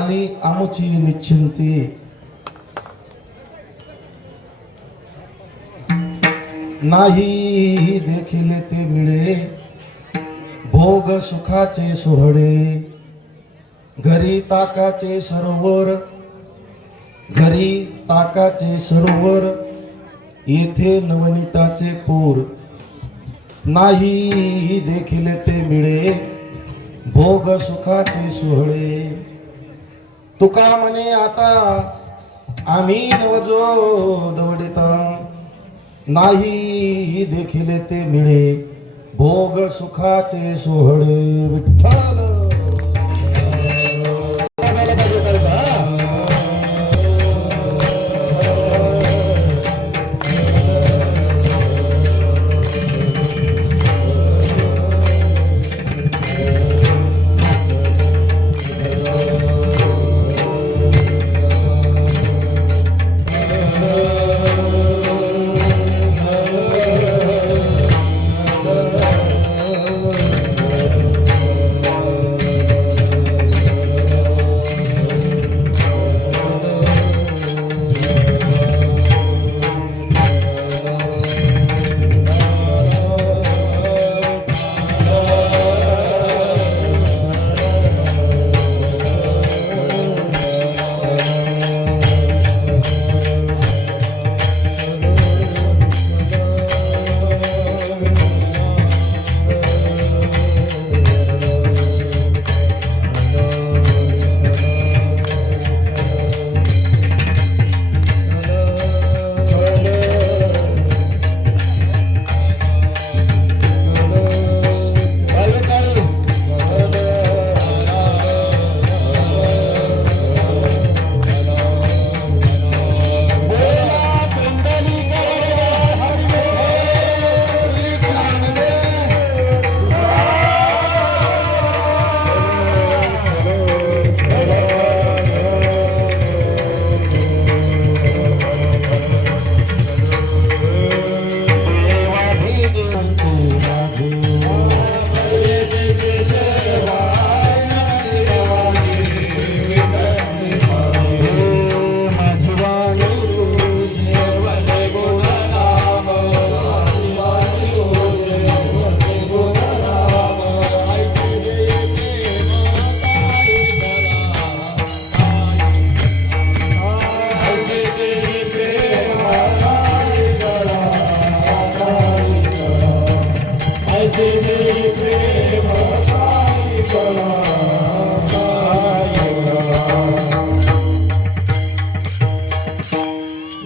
झाली आमची निश्चिंती, नाही देखील ते मिळे भोग सुखाचे सोहळे. घरी ताकाचे सरोवर, घरी ताकाचे सरोवर, येथे नवनीताचे पूर. नाही देखील ते मिळे भोग सुखाचे सोहळे. तुका म्हणे आता आम्ही नवजो दवडिता, नाही देखील ते मिळे भोग सुखाचे सोहळे. विठ्ठल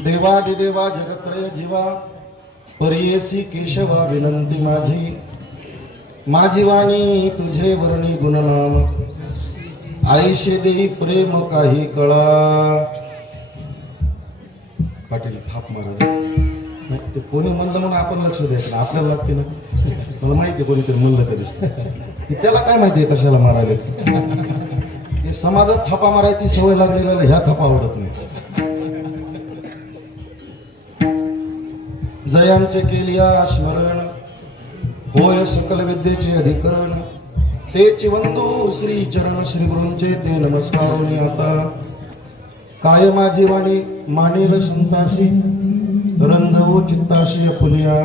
देवादिदेवा जगत्रय जीवा, परियेसी केशवा विनंती माझी. माझी वाणी तुझे वर्णी गुणनाम, आईशे देई प्रेम काही कळा. पाटील थाप मारा. ते कोणी म्हणलं म्हणून आपण लक्ष द्यायचं ना, आपल्याला लागते ना. मला माहिती आहे कोणीतरी म्हणलं तरी, त्याला काय माहितीये कशाला मारायला. ते समाजात थापा मारायची सवय लागलेल्या ह्या थापा आवडत नाही. जयांचे केलिया स्मरण, होय सकल विद्येचे अधिकरण. तेच वंदू श्री चरण श्री गुरूंचे ते नमस्कारोनी आता. काय माझी वाणी मानेल संतासी, रंजवू चित्ताशी अपुलिया.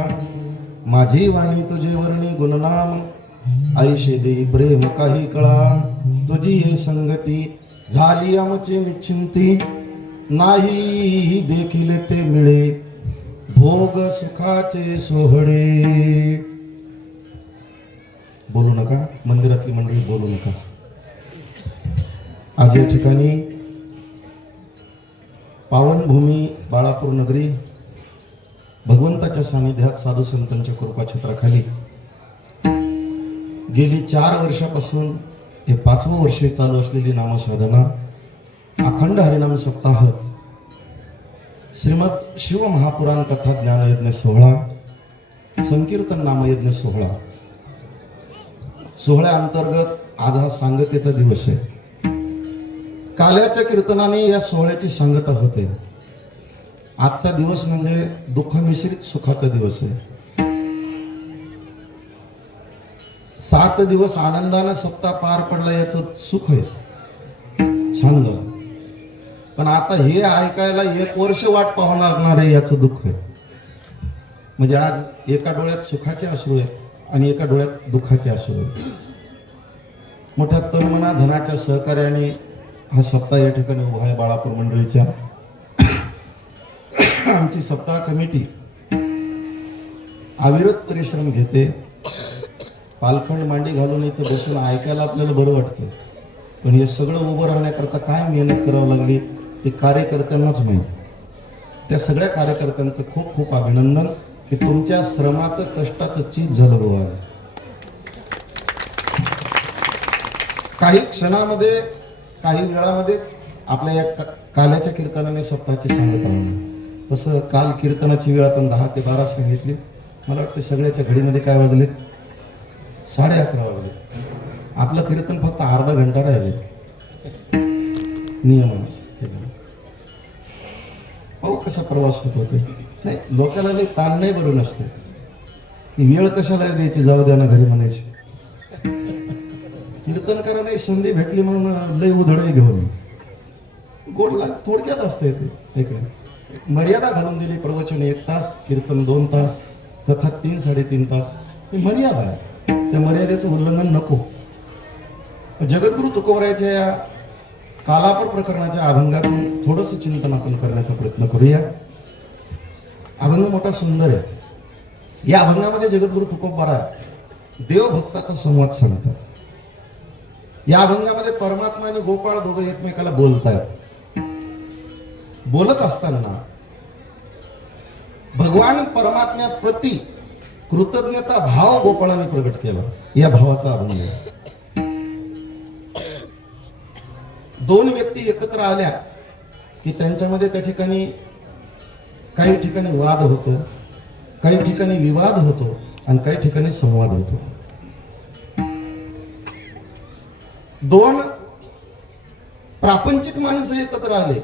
माझी वाणी तुझे वर्णी गुणनाम, आईशे देई प्रेम काही कळा. तुझी हे संगती झाली आमची निश्चिंती, नाही देखील ते मिळे भोग सुखाचे सोहळे. बोलू नका, मंदिरातली मंडळी बोलू नका. आज या ठिकाणी पावनभूमी बाळापूर नगरी, भगवंताच्या सानिध्यात साधू संतांच्या कृपाछत्राखाली गेली 4 वर्षापासून हे 5वं वर्ष चालू असलेली नामसाधना, अखंड हरिनाम सप्ताह, श्रीमद शिव महापुराण कथा ज्ञानयज्ञ सोहळा, संकीर्तन नामयज्ञ सोहळा. सोहळ्या अंतर्गत आज हा सांगतेचा दिवस आहे. काल्याच्या कीर्तनाने या सोहळ्याची सांगता होते. आजचा दिवस म्हणजे दुःख मिश्रित सुखाचा दिवस आहे. 7 दिवस आनंदाने सप्ताह पार पडला याचं सुख आहे. छान झालं. पण आता हे ऐकायला 1 वर्ष वाट पाहावं लागणार आहे, याचं दुःख आहे. म्हणजे आज एका डोळ्यात सुखाचे अश्रू आहेत आणि एका डोळ्यात दुःखाचे अश्रू आहेत. मोठ्या तन्मना धनाच्या सहकार्याने हा सप्ताह या ठिकाणी उभा आहे. बाळापूर मंडळीच्या आमची सप्ताह कमिटी अविरत परिश्रम घेते. पालखंड मांडी घालून इथं बसून ऐकायला आपल्याला बरं वाटतं, पण हे सगळं उभं राहण्याकरता काय मेहनत करावं लागली ते कार्यकर्त्यांनाच माहिती. त्या सगळ्या कार्यकर्त्यांचं खूप खूप अभिनंदन की तुमच्या श्रमाचं कष्टाचं चीज झालं बुवा. काही क्षणामध्ये काही वेळामध्येच आपल्या या काल्याच्या कीर्तनाने सप्ताहाची सांगत आहोत. तसं काल कीर्तनाची वेळ आपण 10 ते 12 सांगितली. मला वाटतं सगळ्याच्या घडीमध्ये काय वाजले? 11:30 वाजले. आपलं कीर्तन फक्त अर्धा घंटा राहिले नियमाने. पाहू कसा प्रवास होत होते. नाही, लोकांना लई ताण नाही बरं नसते. वेळ कशाला द्यायची, जाऊ द्या ना घरी म्हणायची. कीर्तन करा नाही संधी भेटली म्हणून लय उधळे घेऊन गोड थोडक्यात असते ते. इकडे मर्यादा घालून दिली. प्रवचन 1 तास, कीर्तन 2 तास, कथा 3-3.5 तास. ही मर्यादा आहे. त्या मर्यादेचं उल्लंघन नको. जगद्गुरु तुकोबरायाच्या या कालापर प्रकरणाच्या अभंगातून थोडंसं चिंतन आपण करण्याचा प्रयत्न करूया. अभंग मोठा सुंदर आहे. या अभंगामध्ये जगद्गुरु तुकोबराय देवभक्ताचा संवाद सांगतात. या अभंगामध्ये परमात्मा आणि गोपाळ दोघं एकमेकाला बोलतायत. बोलत असताना भगवान परमात्म्याप्रती कृतज्ञता भाव गोपाळाने प्रगट केला. या भावाचा अभंग आहे. 2 व्यक्ती एकत्र आल्या की त्यांच्यामध्ये त्या ठिकाणी काही ठिकाणी वाद होतो, काही ठिकाणी विवाद होतो आणि काही ठिकाणी संवाद होतो. 2 प्रापंचिक माणसं एकत्र आले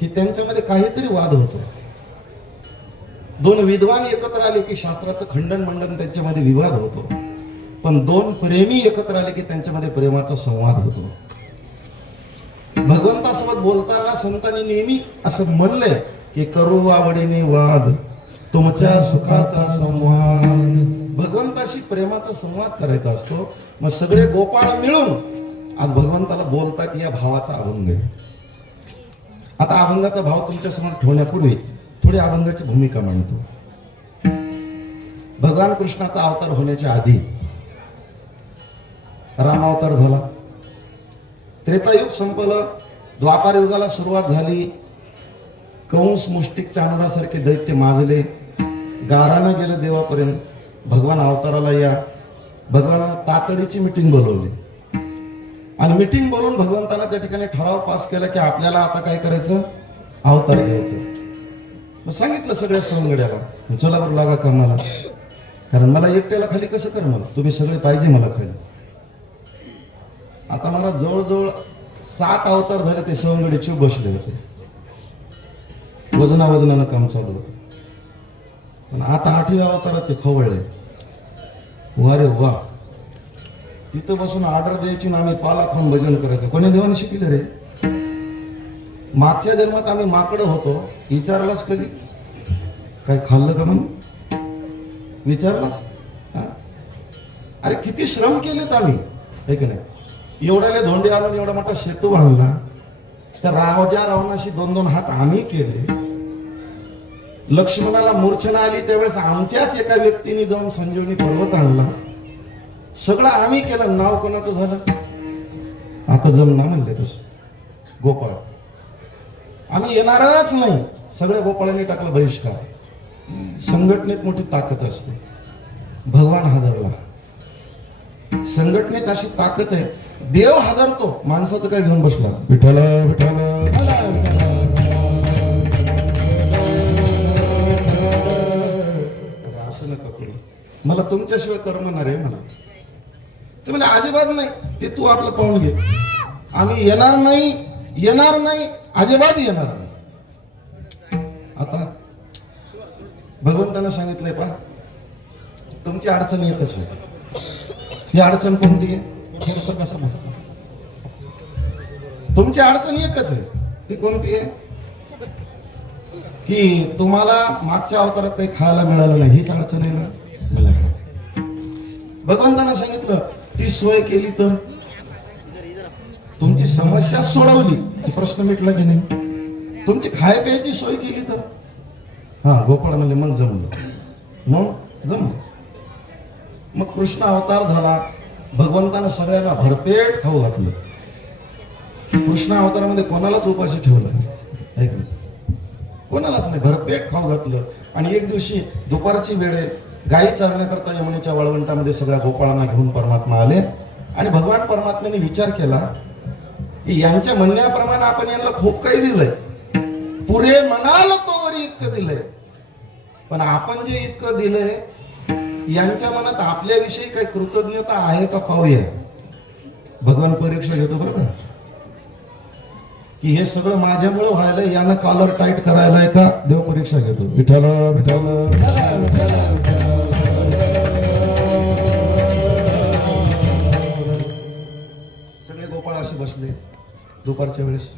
की त्यांच्यामध्ये काहीतरी वाद होतो. 2 विद्वान एकत्र आले की शास्त्राचं खंडन मंडन त्यांच्यामध्ये विवाद होतो. पण 2 प्रेमी एकत्र आले की त्यांच्यामध्ये प्रेमाचा संवाद होतो. भगवंतासोबत बोलताना संतांनी नेहमी असं म्हणलंय की करू आवडीने वाद तुमच्या सुखाचा संवाद. भगवंताशी प्रेमाचा संवाद करायचा असतो. मग सगळे गोपाळ मिळून आज भगवंताला बोलतात. या भावाचा अभंग आहे. आता अभंगाचा भाव तुमच्या समोर ठेवण्यापूर्वी थोडी अभंगाची भूमिका मांडतो. भगवान कृष्णाचा अवतार होण्याच्या आधी राम अवतार झाला. त्रेतायुग संपलं. द्वापार युगाला सुरुवात झाली. कंस मुष्टिक चांदरासारखे दैत्य माजले. गारानं गेलं देवापर्यंत. भगवान अवताराला या. भगवानाला तातडीची मिटिंग बोलवली आणि मिटिंग बोलून भगवंताला त्या ठिकाणी ठराव पास केला की आपल्याला आता काय करायचं, अवतार घ्यायचं. मग सांगितलं सगळ्या सवंगड्याला, चला बरं लागा कामाला, कारण मला एकट्याला खाली कसं कर, मला तुम्ही सगळे पाहिजे मला खाली. आता मला जवळजवळ 7 अवतार झाले. ते सवंगडी चूप बसले होते. वजनानं काम चालू होतं. पण आता 8व्या अवतारात ते खवळले. वारे वा, तिथं बसून ऑर्डर द्यायची ना आम्ही पाला खाऊन भजन करायचं. कोणी देवाने शिकले रे? मागच्या जन्मात आम्ही माकडं होतो. विचारलास कधी काय खाल्लं का म्हणून? विचारलास? अरे किती श्रम केलेत आम्ही, हे की नाही? एवढ्याले धोंडे आणून एवढा मोठा सेतू बांधला. त्या रावणाशी 2-2 हात आम्ही केले. लक्ष्मणाला मूर्छना आली त्यावेळेस आमच्याच एका व्यक्तीने जाऊन संजीवनी पर्वत आणला. सगळं आम्ही केलं. नाव कोणाचं झालं? आता जमना म्हणले तसं गोपाळ. आम्ही येणारच नाही. सगळ्या गोपाळांनी टाकला बहिष्कार. संघटनेत मोठी ताकद असते. भगवान हादरला. संघटनेत अशी ताकद आहे. देव हादरतो, माणसाचं काय घेऊन बसला, विठ्ठल विठ्ठल. असं नका करू, मला तुमच्याशिवाय करमणार आहे म्हणा. ते म्हणजे अजिबात नाही, ते तू आपलं पाहून घे. आम्ही येणार नाही, अजिबात येणार नाही. आता भगवंतानं सांगितलंय पा, तुमची अडचण एकच आहे. ही अडचण कोणती आहे? तुमची अडचण एकच आहे, ती कोणती आहे? की तुम्हाला मागच्या अवतारात काही खायला मिळालं नाही, हीच अडचण आहे ना. मला भगवंतानं सांगितलं ती सोय केली तर तुमची समस्या सोडवली, प्रश्न मिटला की नाही. तुमची खाय प्यायची सोय केली तर हा गोपाळ म्हणजे मग जमलं. मग कृष्ण अवतार झाला, भगवंतानं सगळ्यांना भरपेट खाऊ घातलं. कृष्ण अवतारामध्ये कोणालाच उपाशी ठेवलं नाही, कोणालाच नाही, भरपेट खाऊ घातलं. आणि एक दिवशी दुपारची वेळ आहे, गायी चारण्याकरता यमुनेच्या वाळवंटामध्ये सगळ्या गोपाळांना घेऊन परमात्मा आले. आणि भगवान परमात्म्याने विचार केला की यांच्या म्हणण्याप्रमाणे आपण यांना खूप काही दिलंय, पुरे म्हणाल तोवर इतकं दिलंय, पण आपण जे इतकं दिलंय यांच्या मनात आपल्याविषयी काही कृतज्ञता आहे का पाहूया. भगवान परीक्षा घेतो बरोबर, की हे सगळं माझ्यामुळे व्हायलंय, यानं कॉलर टाईट करायलाय का. देव परीक्षा घेतो. विठ्ठल विठ्ठल. सगळे गोपाळ असे बसले दुपारच्या वेळेस.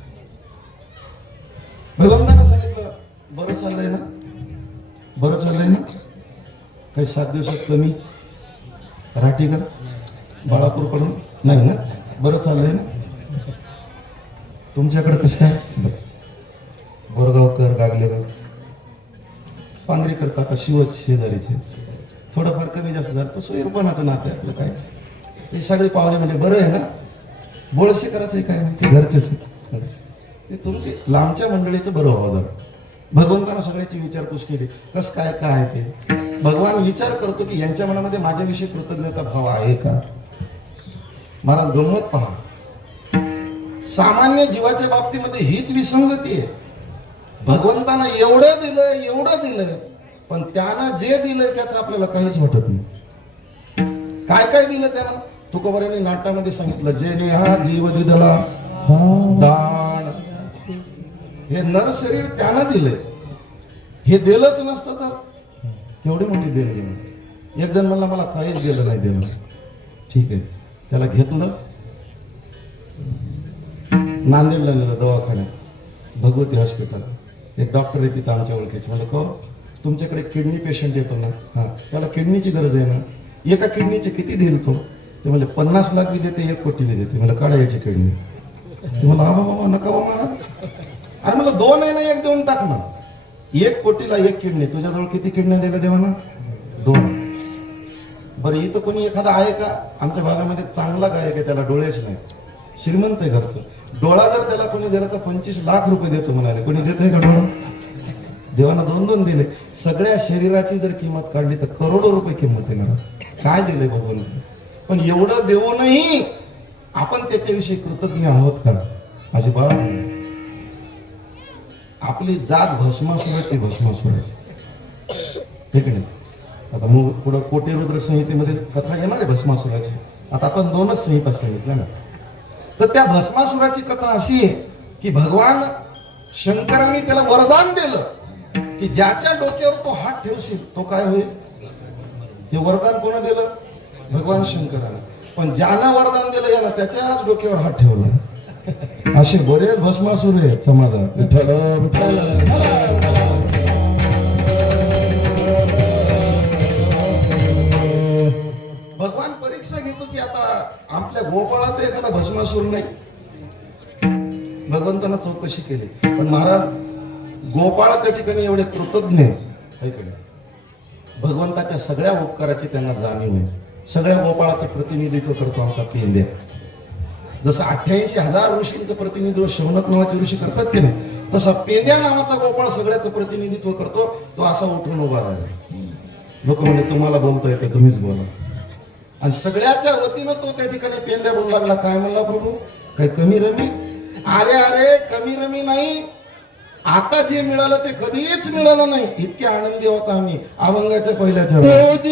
भगवंतानं सांगितलं बरं चाललंय ना, बरं चाललंय ना, काही 7 दिवसात कमी राठी का बाळापूर कडून नाही ना, बरं चाललंय ना. तुमच्याकडे कसं काय? बोरगावकर गागलेकर पांगरी करता का शिवच शेजारीचे, थोडंफार कमी जास्त झालं तर सोयीरपणाचं नातं आहे आपलं. काय हे सगळे पाहुणे म्हणजे बरं आहे ना, बोळसे करायचं काय नाही, ते घरचेच ते तुमचे लांबच्या मंडळीचं बरं व्हावं झालं. भगवंतानं सगळ्याची विचारपूस केली कस काय काय ते. भगवान विचार करतो की यांच्या मनामध्ये माझ्याविषयी कृतज्ञता भाव आहे का. महाराज गंमत पहा, सामान्य जीवाच्या बाबतीमध्ये हीच विसंगती आहे. भगवंतानं एवढं दिलंय पण त्यानं जे दिलंय त्याचं आपल्याला काहीच वाटत नाही. काय काय दिलं त्यानं, तुकोबारांनी नाट्यामध्ये सांगितलं, जेने हा जीव दिदला दान. हे नर शरीर त्यानं दिलंय, हे दिलंच नसतं तर केवढी मोठी देणगी नाही. एक जण म्हणला मला काहीच दिलं नाही देणं, ठीक आहे, त्याला घेतलं नांदेडला नेलं दवाखान्यात, भगवती हॉस्पिटल. एक डॉक्टर आहे तिथं आमच्या ओळखीचे. म्हणलं को तुमच्याकडे किडनी पेशंट येतो ना, हा त्याला किडनीची गरज आहे ना, एका किडनीचे किती देईल तो. ते म्हणले 50 लाख बी देते, 1 कोटी बी देते. मला काढा याची किडनी. ते म्हणलं बाबा नका हो मला. अरे मला 2 आहे ना, 1 देऊन टाक ना. 1 कोटीला 1 किडनी. तुझ्याजवळ किती किडन्या दिल्या देवाना? 2. बरं इथं कोणी एखादा आहे का आमच्या भागामध्ये चांगला गायक आहे, त्याला डोळेच नाही, श्रीमंत आहे घरचं, डोळा जर त्याला कोणी दिला तर 25 लाख रुपये देतो म्हणाले. कोणी देत आहे का डोळा? देवाना 2 दिले. सगळ्या शरीराची जर किंमत काढली तर करोडो रुपये किंमत आहे. मला काय दिलंय भगवंत. पण एवढं देऊनही आपण त्याच्याविषयी कृतज्ञ आहोत का? अजिबात नाही. आपली जात भस्मासुराची ठीक नाही. आता मग पुढं कोटी रुद्र संहितेमध्ये कथा येणार आहे भस्मासुराची. आता आपण 2च संहिता सांगितल्या ना. तर त्या भस्मासुराची कथा अशी आहे की भगवान शंकरांनी त्याला वरदान दिलं की ज्याच्या डोक्यावर तो हात ठेवशील तो काय होईल. हे वरदान कोणा दिलं? भगवान शंकरानं. पण ज्यानं वरदान दिलं याला त्याच्याच डोक्यावर हात ठेवला. असे बरेच भस्मासुर आहेत समाजात. विठ्ठल विठ्ठल. भगवान परीक्षा घेतो की आता आपल्या गोपाळात एखादा भस्मासूर नाही. भगवंतानं चौकशी केली पण महाराज गोपाळ त्या ठिकाणी एवढे कृतज्ञ आहे की नाही. भगवंताच्या सगळ्या उपकाराची त्यांना जाणीव आहे. सगळ्या गोपाळाचं प्रतिनिधित्व करतो आमचा पेंद्या. जसं 88,000 ऋषींचं प्रतिनिधित्व शौनक नावाचे ऋषी करतात की नाही, तसा पेंद्या नावाचा गोपाळ सगळ्याचं प्रतिनिधित्व करतो. तो असा उठून उभा राहिला. लोक म्हणजे तुम्हाला बोलता येते तुम्हीच बोला. आणि सगळ्याच्या वतीनं तो त्या ठिकाणी पेंद्या बोलू लागला. काय म्हणला प्रभू, काही कमी रमी? अरे कमी रमी नाही. आता जे मिळालं ते कधीच मिळालं नाही. इतके आनंदी होता आम्ही अभंगाच्या पहिल्या चरणात.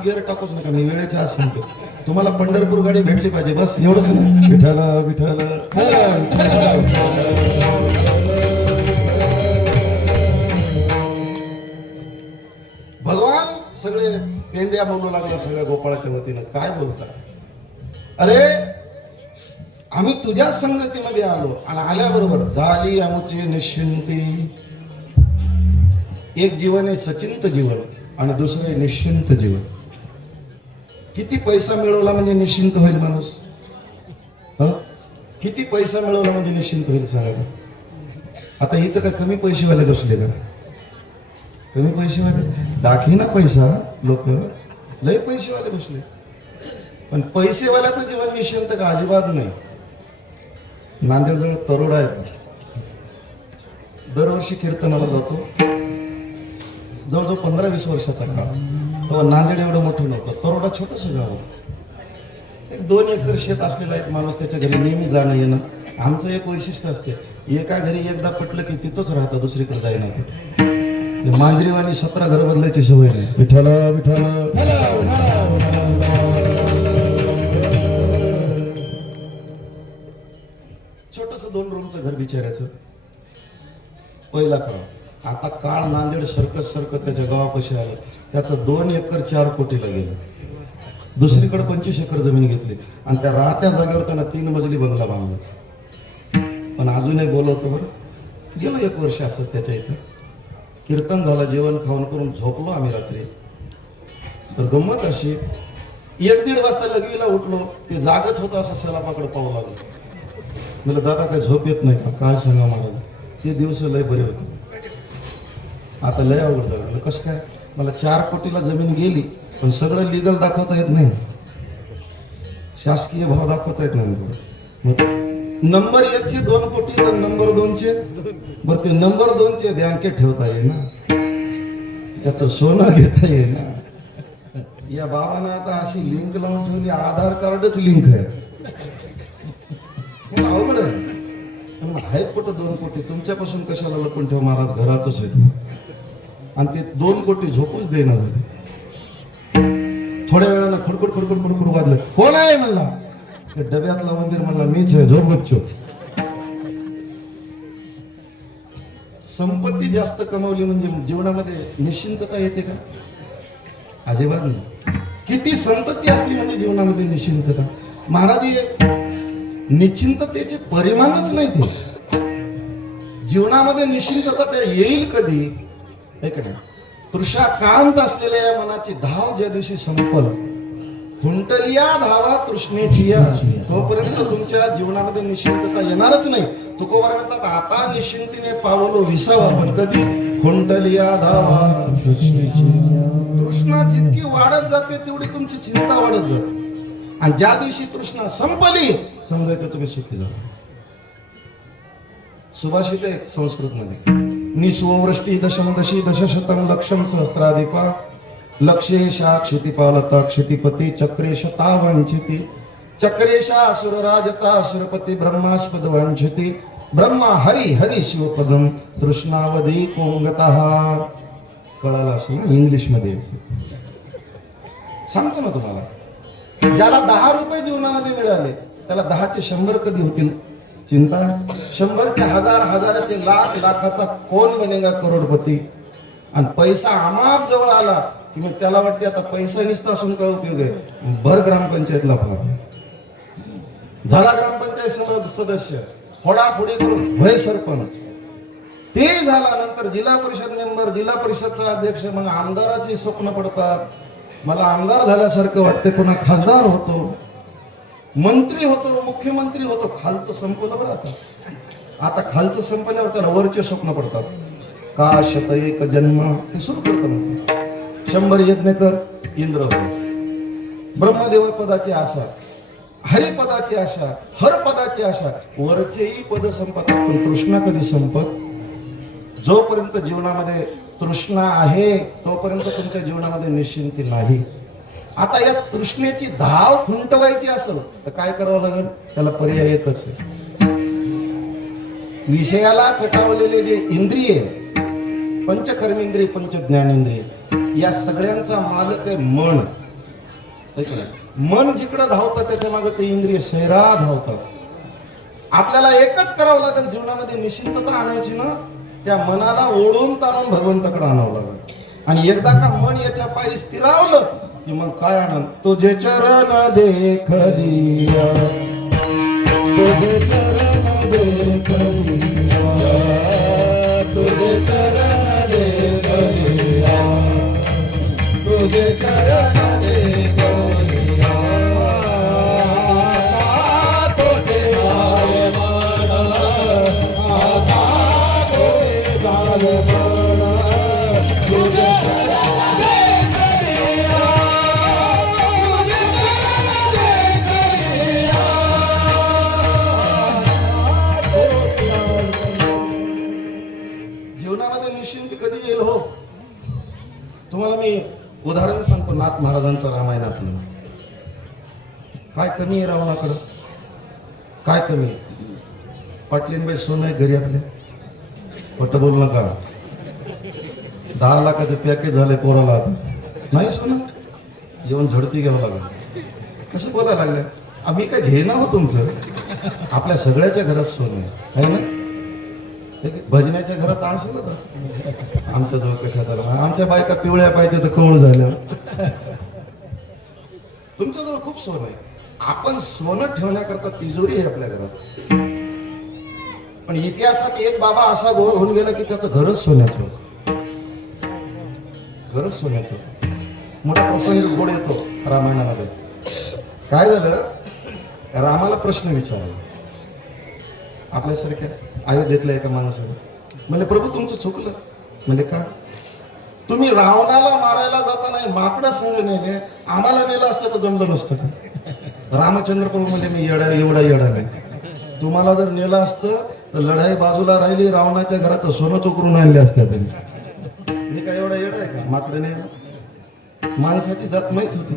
हाफ गिअर टाकूच नका, मी वेळेच्या आज सांगतो. तुम्हाला पंढरपूर गाडी भेटली पाहिजे, बस एवढंच ना. विठ्ठल विठ्ठल. भगवान सगळे पेंद्या बोलू लागला सगळ्या गोपाळाच्या वतीनं. काय बोलता? अरे आम्ही तुझ्या संगतीमध्ये आलो आणि आल्याबरोबर झाली आमची निश्चिंती. एक जीवन आहे सचिंत जीवन आणि दुसरं आहे निश्चिंत जीवन. किती पैसा मिळवला म्हणजे निश्चिंत होईल माणूस? किती पैसा मिळवला म्हणजे निश्चिंत होईल सांगा? आता इथं काय कमी पैसेवाले बसले का? कमी पैसेवाले दाखीना पैसा, लोक लय पैसेवाले बसले. पण पैसेवाल्याचं जीवन निश्चिंत का? अजिबात नाही. नांदेडजवळ तरोडा आहे, दरवर्षी कीर्तनाला जातो. जवळजवळ 15-20 वर्षाचा काळ. तेव्हा नांदेड एवढं मोठं नव्हतं, तरोडा छोटंसं गाव. एक 2 एकर शेत असलेला एक माणूस, त्याच्या घरी नेहमी जाणं येणं. आमचं एक वैशिष्ट्य असते, एका घरी एकदा पटलं की तिथंच राहतं, दुसरीकडे जाईना. मांजरीवाणी 17 घर बदलायची सवय नाही. विठ्ठल विठ्ठल. छोटस 2 रूमचं घर बिचारायचं पहिला काळ. आता काळ नांदेड सरकत त्याच्या गावापाशी आलं. त्याचं 2 एकर 4 कोटीला गेलं. दुसरीकडे 25 एकर जमीन घेतली आणि त्या राहत्या जागेवर त्यानं 3 मजली बंगला बांधला. पण अजूनही बोलवतो बरं. गेलो 1 वर्ष असंच त्याच्या इथं. कीर्तन झालं, जेवण खाऊन करून झोपलो आम्ही रात्री. तर गंमत अशी, 1-1:30 वाजता लगवीला उठलो. ते जागच होतं, असं सलापाकडे पाहू लागलो. मला दादा काय झोप येत नाही का? काय सांगा महाराज, ते दिवस लय बरे होते. आता लय अवघड झालं. कसं काय? मला 4 कोटीला जमीन गेली, पण सगळं लिगल दाखवता येत नाही, शासकीय भाव दाखवता येत नाही. मग नंबर 1चे 2 कोटी तर नंबर 2चे, बरं ते नंबर 2चे बँकेत ठेवता येईल ना, त्याचं सोनं घेता येईल ना. या बाबानं आता अशी लिंक लावून ठेवली, आधार कार्डच लिंक आहे. अवघड आहे. आहेत कुठं 2 कोटी? तुमच्यापासून कशाला लपून ठेव महाराज, घरातच आहेत. आणि ते 2 कोटी झोपूच देणार झाले. थोड्या वेळानं खुडकुड खुडकुड खुडकुड वाजलं. कोण आहे म्हणला? ते डब्यातला मंदिर म्हणला मीच आहे, झोप गपचूप. संपत्ती जास्त कमावली म्हणजे जीवनामध्ये निश्चिंतता येते का? अजिबात नाही. किती संपत्ती असली म्हणजे जीवनामध्ये निश्चिंतता? महाराज निश्चिंततेचे परिमाणच नाही ते. जीवनामध्ये निश्चिंतता ते येईल कधी? तृषाकांत असलेल्या या मनाची धाव ज्या दिवशी संपल, हुंटलिया धावा तृष्णेची या, तोपर्यंत तुमच्या जीवनामध्ये निश्चिंतता येणारच नाही. तुकोबार म्हणतात, आता निश्चिंतीने पावलो विसावा, पण कधी? हुंटलिया धावा तृष्णेची. तृष्णा जितकी वाढत जाते तेवढी तुमची चिंता वाढत जाते. आणि ज्या दिवशी तृष्णा संपली, समजायचं तुम्ही सुखी झाला. सुभाषित आहे संस्कृत मध्ये, निस्ववृष्टी दशमदशी दशशतम लक्षम सहस्राधिपा लक्षेशा क्षितिपालता क्षितिपती चक्रेश तावांछिति चक्रेशा असुरराजता असुरपती ब्रह्मास्पद वांछिति ब्रह्मा हरी हरी शिवपदम तृष्णावधी कोंगतः. कळालं असेल ना इंग्लिश मध्ये? सांगतो ना तुम्हाला. ज्याला 10 रुपये जीवनामध्ये मिळाले त्याला 10चे 100 कधी होतील? चिंता. 100चे 1000, 1000चे लाख, लाखाचा कोण बनेगा करोडपती? आणि पैसा आमाप जवळ आला की मग त्याला वाटते आता पैसा निसता असून काय उपयोग आहे? भर ग्रामपंचायतला फार झाला, ग्रामपंचायत सदस्य, फोडाफोडी करून भय सरपंच, ते झाल्यानंतर जिल्हा परिषद मेंबर, जिल्हा परिषदचा अध्यक्ष, मग आमदाराची स्वप्न पडतात. मला आमदार झाल्यासारखं वाटते, पुन्हा खासदार होतो, मंत्री होतो, मुख्यमंत्री होतो. खालचं संपलं बरं. आता खालचं संपल्यावर त्याला वरचे स्वप्न पडतात. का शत एक जन्म, ते सुरू करतात. 100 यज्ञ कर, इंद्र हो. ब्रह्मदेव पदाची आशा, हरिपदाची आशा, हर पदाची आशा, वरचेही पद संपतात. पण तृष्णा कधी संपत? जोपर्यंत जीवनामध्ये तृष्णा आहे तोपर्यंत तुमच्या जीवनामध्ये निश्चिंती नाही. आता या तृष्णेची धाव खुंटवायची असेल तर काय करावं लागेल? त्याला पर्याय एकच आहे. विषयाला चटावलेले जे इंद्रिय, पंचकर्मेंद्रिय, पंच ज्ञानेंद्रिय, या सगळ्यांचा मालक आहे मन. मन जिकडं धावतं त्याच्या मागे ते इंद्रिय सैरा धावतात. आपल्याला एकच करावं लागेल जीवनामध्ये, निश्चिंतता आणायची ना, त्या मनाला ओढून ताणून भगवंताकडे आणावं लागेल. आणि एकदा का मन याच्या पायी स्थिरावलं की मग काय आनंद. तुझे चरण देखलिया, तुझे चरण देखलिया, तुझे चरण देखलिया, तुझे चरण देखलिया, तुझे आले मन, आता तुझे आले मन, तुझे जीवनामध्ये निश्चिंती कधी येईल हो. तुम्हाला मी उदाहरण सांगतो नाथ महाराजांचं रामायणातलं. काय कमी आहे रावणाकडं, काय कमी आहे. पाटलीनबाई सोनं आहे घरी आपल्या, खोट बोलू नका. 10 लाखाचं पॅकेज झालंय पोराला, आता नाही सोनं, येऊन झडती घ्यावं लागेल. कसं बोलायला लागल्या. आम्ही काय घेणं हो तुमचं, आपल्या सगळ्याच्या घरात सोनं आहे ना. भजनाच्या घरात असेलच, आमच्या जवळ कशात आलं. आमच्या बायका पिवळ्या पाहिजे तर कवळ झालं. तुमच्या जवळ खूप सोनं आहे. आपण सोनं ठेवण्याकरता तिजोरी आहे आपल्या घरात. पण इतिहासात एक बाबा असा गोळ होऊन गेला की त्याचं घरच सोन्याचं होतं, घरच सोन्याचं होतं. मोठा प्रसंग गोड येतो रामायणामध्ये. काय झालं, रामाला प्रश्न विचारला आपल्यासारख्या अयोध्येतल्या एका माणसाला. म्हणजे प्रभू तुमचं चुकलं. म्हणजे का, तुम्ही रावणाला मारायला जाताना माकडं संग नेले, आम्हाला नेलं असतं तर जमलं नसतं का. रामचंद्र प्रभू म्हणजे मी एवढा येडा नाही. तुम्हाला जर नेलं असतं तर लढाई बाजूला राहिली, रावणाच्या घराचं सोनं चुकरून आणले असत्या त्यांनी. मी काय एवढा येडा आहे का माकडं नाही. माणसाची जात माहीत होती.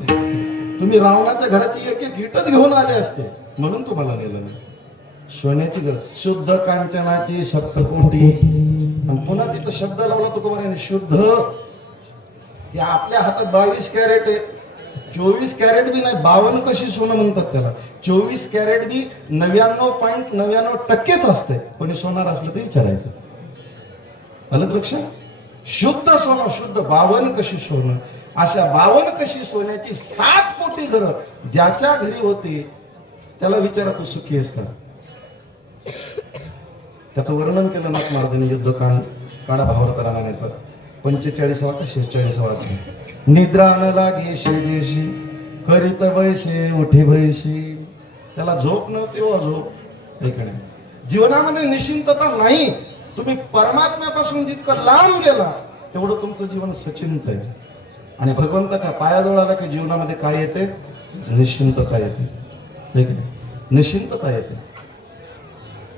तुम्ही रावणाच्या घराची एक एक ईटच घेऊन आले असते म्हणून तुम्हाला नेलं नाही. सोन्याची गरज, शुद्ध कांचनाची सप्तकोटी. आणि पुन्हा तिथं शब्द लावला तो बरं, शुद्ध. हे आपल्या हातात 22 कॅरेट आहे, 24 कॅरेट बी नाही, 52 कशी सोनं म्हणतात त्याला. 24 कॅरेट बी 99.99% असते. कोणी सोनार असलं ते विचारायचं. अलग लक्षात. शुद्ध सोनं, शुद्ध 52 कशी सोनं. अशा 52 कशी सोन्याची 7 कोटी घरं ज्याच्या घरी होती त्याला विचारा तू सुखी आहेस का. त्याचं वर्णन केलं नाथ महाराजांनी युद्धकांड काळा भावार्थ रामायणाचा 45वा का 46वा. निद्रा न लागे शेजेशी, करीत बैसे उठी बैशी. त्याला झोप नव्हती व झोप. जीवनामध्ये निश्चिंतता नाही. तुम्ही परमात्म्यापासून जितकं लांब गेला तेवढं तुमचं जीवन सचिंत आहे. आणि भगवंताच्या पायाजवळ आला की जीवनामध्ये काय येते, निश्चिंतता येते. निश्चिंतता येते.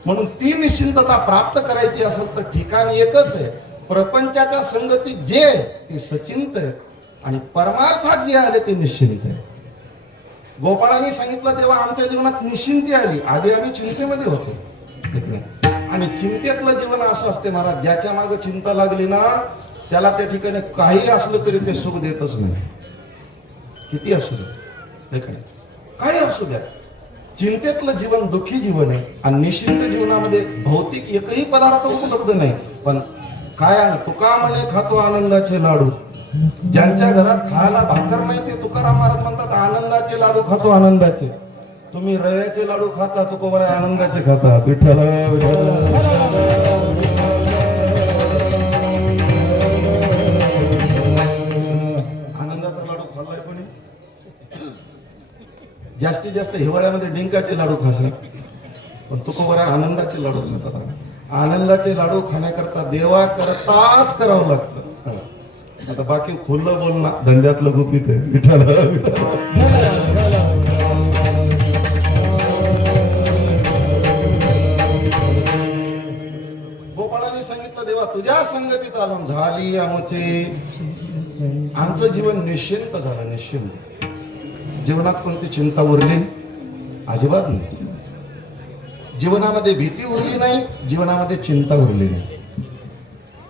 म्हणून ती निश्चिंतता प्राप्त करायची असेल तर ठिकाण एकच आहे. प्रपंचाच्या संगतीत जे ते सचिंत आहे आणि परमार्थात जे आले ते निश्चिंत आहे. गोपाळांनी सांगितलं तेव्हा आमच्या जीवनात निश्चिंती आली. आधी आम्ही चिंतेमध्ये होतो. आणि चिंतेतलं जीवन असं असते महाराज, ज्याच्या मागे चिंता लागली ना त्याला त्या ठिकाणी काही असलं तरी ते सुख देतच नाही. किती असू द्या, काही असू द्या. चिंतेतलं जीवन दुःखी जीवन आहे. आणि निश्चिंत जीवनामध्ये भौतिक एकही पदार्थ उपलब्ध नाही. पण काय आहे, तुका म्हणे खातो आनंदाचे लाडू. ज्यांच्या घरात खायला भाकर नाही ते तुकाराम महाराज म्हणतात आनंदाचे लाडू खातो आनंदाचे. तुम्ही रव्याचे लाडू खाता, तुकोबरा आनंदाचे खाता. विठ्ठल आनंदाचा लाडू खाल्लाय कोणी. जास्तीत जास्त हिवाळ्यामध्ये डिंकाचे लाडू खासे, पण तुकोबरा आनंदाचे लाडू खातात. आनंदाचे लाडू खाण्याकरता देवा करताच करावं लागतं. आता बाकी खुल्लं बोलणं धंद्यातलं गुपित आहे. विठ्ठल गोपाळांनी सांगितलं देवा तुझ्या संगतीत आलो, झाली आमचे, आमचं जीवन निश्चिंत झालं. निश्चिंत जीवनात कोणती चिंता उरली अजिबात नाही. जीवनामध्ये भीती उरली नाही, जीवनामध्ये चिंता उरली नाही.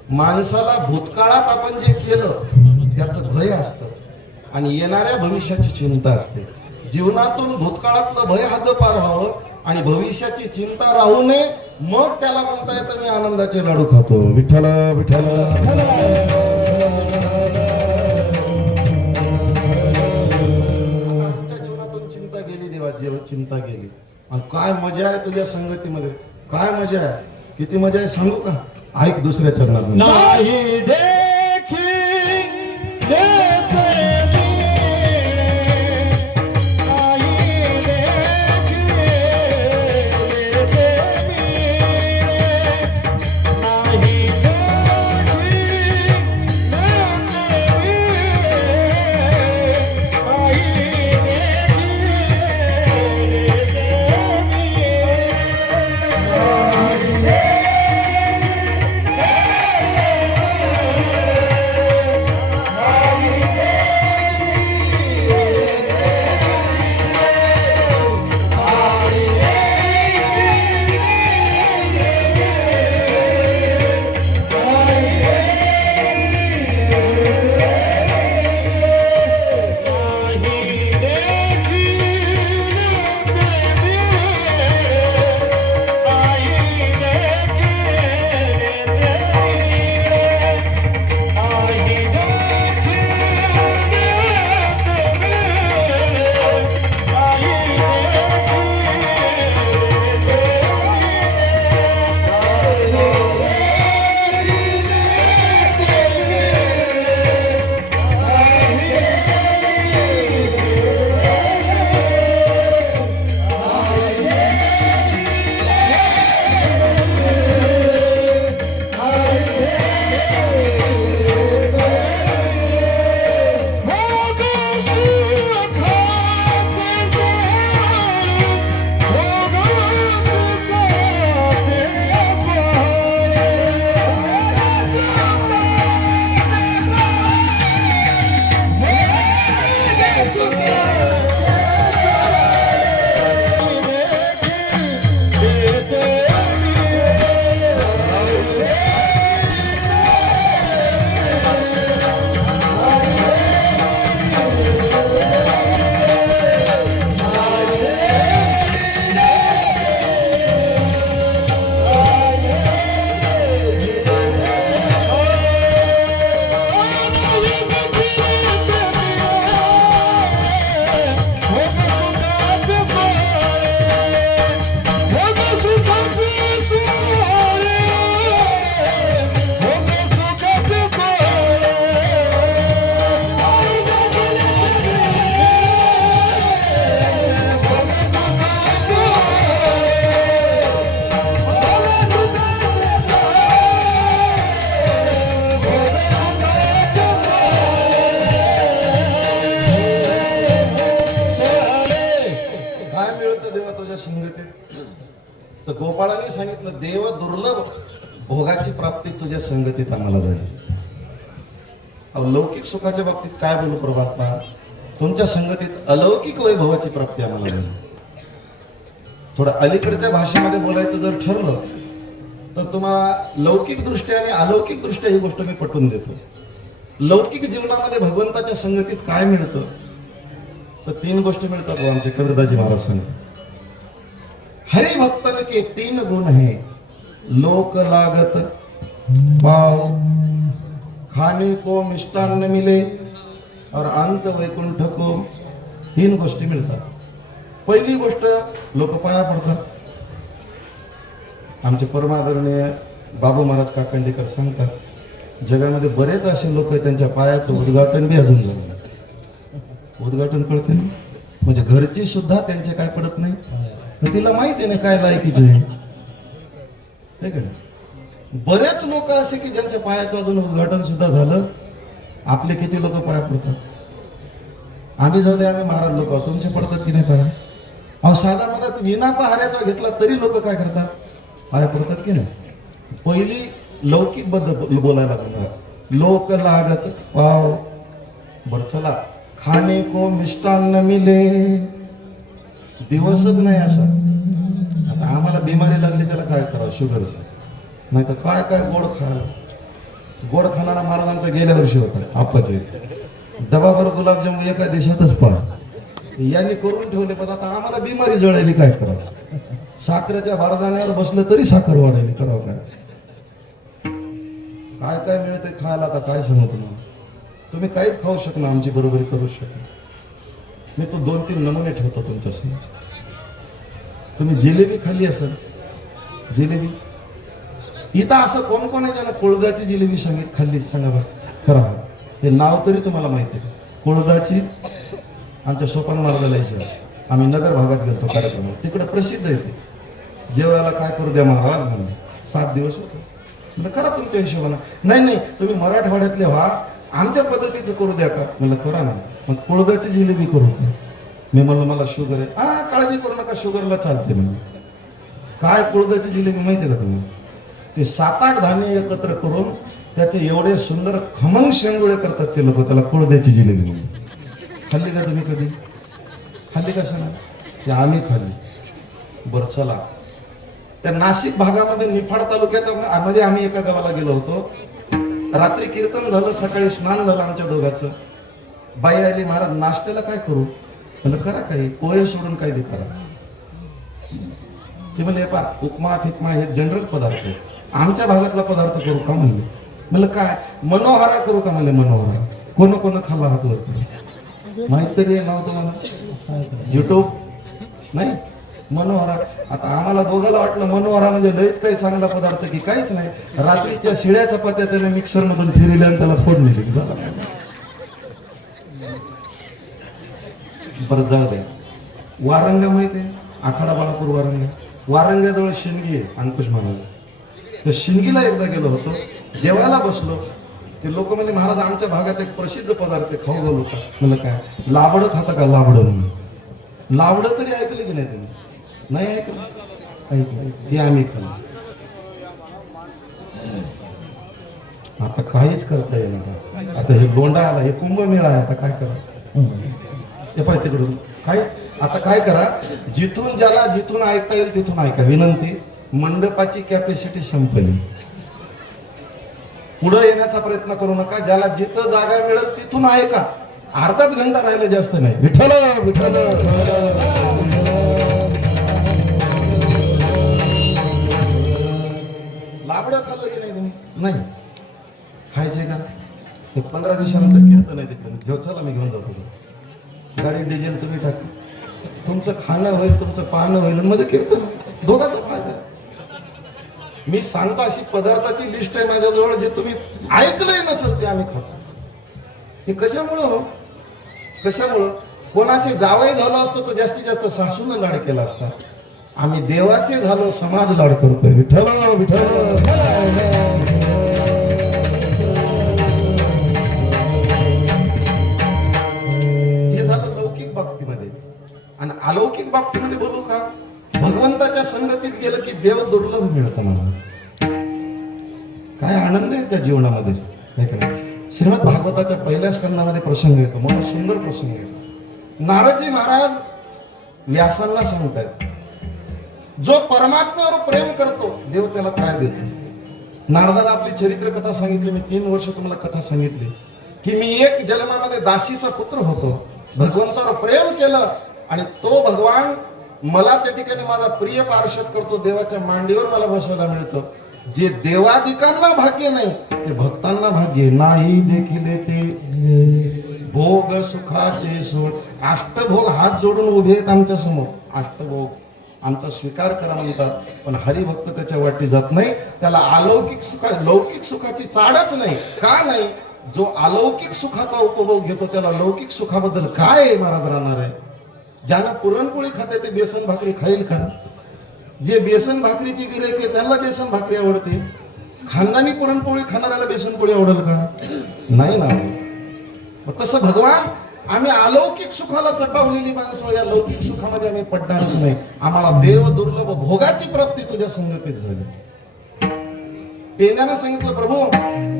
माणसाला भूतकाळात आपण जे केलं त्याचं भय असतं आणि येणाऱ्या भविष्याची चिंता असते. जीवनातून भूतकाळातलं भय हद्दपार व्हावं आणि भविष्याची चिंता राहू नये, मग त्याला म्हणता येतं मी आनंदाचे लाडू खातो. विठ्ठल विठ्ठल. आजच्या जीवनातून चिंता गेली देवा, चिंता गेली. आणि काय मजा आहे तुझ्या संगतीमध्ये, काय मजा आहे, किती मजा आहे सांगू का? ऐक दुसऱ्या चरणात. नाही देखी तर गोपाळाने सांगितलं, देव दुर्लभ भोगाची प्राप्ती तुझ्या संगतीत आम्हाला झाली. अहो लौकिक सुखाच्या बाबतीत काय बोलू परमात्मा, तुमच्या संगतीत अलौकिक वैभवाची प्राप्ती आम्हाला झाली. थोडं अलीकडच्या भाषेमध्ये बोलायचं जर ठरलं तर तुम्हाला लौकिक दृष्ट्या आणि अलौकिक दृष्ट्या ही गोष्ट मी पटवून देतो. लौकिक जीवनामध्ये भगवंताच्या संगतीत काय मिळतं, तर 3 गोष्टी मिळतात. आमचे कबीरदाजी महाराज सांगतात, हरि भक्तन के 3 गुण है, लोक लागत पाव, खाने को मिष्टान्न मिले और अंत वैकुंठ को. 3 गोष्टी मिळतात. पहिली गोष्ट, लोक पाया पडतात. आमचे परमादरणीय बाबू महाराज काकंडीकर सांगतात, जगामध्ये बरेच असे लोक आहेत त्यांच्या पायाचं उद्घाटन बी अजून झालं नाही. उद्घाटन कळते ना, म्हणजे घरची सुद्धा त्यांचे काय पडत नाही, तर तिला माहिती आहे ना काय लायकीचे आहे. बरेच लोक असे की ज्यांच्या पायाचं अजून उद्घाटन सुद्धा झालं. आपले किती लोक पाया पडतात. आम्ही जाऊ दे, आम्ही महाराज लोक आहोत, तुमचे पडतात की नाही पाया? अहो साधा मधात विना पहाऱ्याचा घेतला तरी लोक काय करतात, पाया पडतात की नाही. पहिली लौकिक बद्दल बोलायला लागला, लोक लागत पाव. बर चला, खाने को मिष्टान्न मिले, दिवसच नाही असा. आता आम्हाला बिमारी लागली त्याला काय करावं, शुगरचं, नाही तर काय काय गोड खायला. गोड खाणारा महाराजांचा गेल्या वर्षी होता आप्पाचे. डबाभर गुलाबजामुन एका देशातच पार यांनी करून ठेवले, पण आता आम्हाला बिमारी जळाली, काय करावं? साखरेच्या बारदाण्यावर बसलं तरी साखर वाढायली, करावं काय? काय काय मिळते खायला, आता काय सांगू तुम्हाला? तुम्ही काहीच खाऊ शकणार, आमची बरोबरी करू शकणार. मी तो 2-3 नमुने ठेवतो तुमच्यासमोर. तुम्ही जिलेबी खाल्ली असेल, जिलेबी इथं असं कोण कोण आहे ज्यानं कोळदाची जिलेबी खाल्ली, सांगा बरं खरं. हे नाव तरी तुम्हाला माहिती आहे, कोळदाची. आमच्या सोपान मार्गाला यायचं, आम्ही नगर भागात गेलतो कार्यक्रमात, तिकडे प्रसिद्ध आहे ते. जेवायला काय करू द्या महाराज म्हणून 7 दिवस होतो. म्हणलं करा तुमच्या हिशोबानं. नाही नाही, तुम्ही मराठवाड्यातले व्हा, आमच्या पद्धतीचं करू द्या का? म्हणलं करा ना. मग कोळदाची जिलेबी करू. मी म्हणलं मला शुगर आहे. हा काळजी करू नका, शुगरला चालते. म्हणजे काय कोळदाची जिलेबी माहिती का तुम्ही? ते 7-8 धान्य एकत्र करून त्याचे एवढे सुंदर खमंग शेंगोळे करतात ते लोक, त्याला कोळद्याची जिलेबी म्हणून. खाल्ली का तुम्ही कधी? खाल्ली कशा ना? ते आम्ही खाल्ली. बरं चला, त्या नाशिक भागामध्ये निफाड तालुक्यात मध्ये आम्ही एका गावाला गेलो होतो. रात्री कीर्तन झालं, सकाळी स्नान झालं आमच्या दोघांचं. बाई आली, महाराज नाश्त्याला काय करू? म्हणलं करा काही, पोहे सोडून काही बी करा. ते म्हणले पा उपमा फिकमा हे जनरल पदार्थ आहे, आमच्या भागातला पदार्थ करू का? म्हणलं काय? मनोहरा करू का? म्हणले मनोहरा. कोण कोण खाल्ला हात वर करू? माहित तरी नव्हतं मला, युट्यूब नाही. मनोहरा, आता आम्हाला दोघाला वाटलं मनोहरा म्हणजे लयच काही चांगला पदार्थ की काहीच नाही. रात्रीच्या शिळ्या चपात्या त्याने मिक्सर मधून फिरल्या आणि त्याला फोडणी दिली, झाला. बरं जाऊ द्या. वारंगा माहिती आहे? आखाडा बाळापूर वारंगा, वारंगाजवळ शिंदगी आहे अंकुश महाराज. त्या शिंदगीला एकदा गेलो होतो, जेवायला बसलो. ते लोक म्हणजे महाराज आमच्या भागात एक प्रसिद्ध पदार्थ आहे, खाऊ घालू का? म्हणलं काय? लाबडं खाता का? लाबडं म्हणून. लाबडं तरी ऐकले की नाही तुम्ही? नाही ऐकलं? ते आम्ही खाल्लं. आता काहीच करता येईल. आता हे लोंढा आला, हे कुंभमेळा आहे, आता काय करा? हे पाय तिकडून काहीच. आता काय करा, जिथून ज्याला जिथून ऐकता येईल तिथून ऐका. विनंती, मंडपाची कॅपॅसिटी संपली, पुढे येण्याचा प्रयत्न करू नका. ज्याला जिथं जागा मिळेल तिथून ऐका. अर्धाच घंटा राहिलं, जास्त नाही. विठ्ठल विठ्ठल. लाबडं खाल्लं की नाही तुम्ही? नाही खायचे का? 15 दिवसानंतर कीर्तन आहे तिकडे, घेऊ चला, मी घेऊन जातो. गाडी डिझेल तुम्ही टाका, तुमचं खाणं होईल, तुमचं पाहणं होईल, म्हणजे कीर्तन, दोघांचा फायदा. मी सांगतो अशी पदार्थाची लिस्ट आहे माझ्याजवळ, जे तुम्ही ऐकलंय नसेल ते आम्ही खातो. हे कशामुळं हो? कशामुळं? कोणाचे जावई झालो असतो तर जास्तीत जास्त सासूनं लाड केला असता. आम्ही देवाचे झालो, समाज लाड करतोय. विठ्ठल विठ्ठल. हे झालं लौकिक बाबतीमध्ये. आणि अलौकिक बाबतीमध्ये बोलू का? भगवंताच्या संगतीत गेलं की देव दुर्लभ मिळतं. मला काय आनंद आहे त्या जीवनामध्ये. श्रीमद भागवताच्या पहिल्या स्कंदामध्ये प्रसंग येतो, मला सुंदर प्रसंग येतो. नारदजी महाराज व्यासांना सांगतायत, जो परमात्म्यावर प्रेम करतो देव त्याला काय देतो. नारदाला आपली चरित्र कथा सांगितली. मी 3 वर्ष तुम्हाला कथा सांगितली की मी एक जन्मामध्ये दासीचा पुत्र होतो, भगवंतावर प्रेम केलं आणि तो भगवान मला त्या ठिकाणी माझा प्रिय पार्षद करतो, देवाच्या मांडीवर मला बसायला मिळतं. जे देवादिकांना भाग्य नाही ते भक्तांना भाग्य नाही. देखील ते भोग सुखाचे सोड. अष्टभोग हात जोडून उभे आहेत आमच्या समोर. अष्टभोग आमचा स्वीकार करा म्हणतात, पण हरिभक्त त्याच्या वाटी जात नाही. त्याला अलौकिक लौकिक सुखाची चाडच नाही. का नाही? जो अलौकिक सुखाचा उपभोग घेतो त्याला लौकिक सुखाबद्दल काय महाराज राहणार आहे? ज्यांना पुरणपोळी खाते ते बेसन भाकरी खाईल का? जे बेसन भाकरीची गिऱ्हाईक आहे त्यांना बेसन भाकरी आवडते. खानदानी पुरणपोळी खाणाऱ्याला बेसन पोळी आवडेल का? नाही ना. तसं भगवान, आम्ही अलौकिक सुखाला चटावलेली माणसं, या लौकिक सुखामध्ये आम्ही पडणारच नाही. आम्हाला देव दुर्लभ भोगाची प्राप्ती तुझ्या संगतीत झाली. पेंद्यानं सांगितलं, प्रभू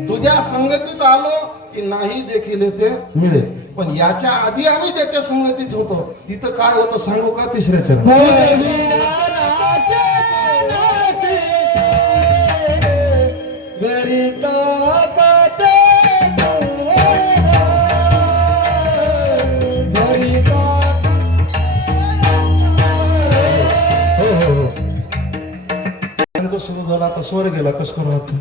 तुझ्या संगतीत आलो की नाही देखील ते मिळेल. पण याच्या आधी आम्ही ज्याच्या संगतीत होतो तिथं काय होतं सांगू का? 3ऱ्या चरणात सुरू झाला आता स्वर गेला कसं करू आता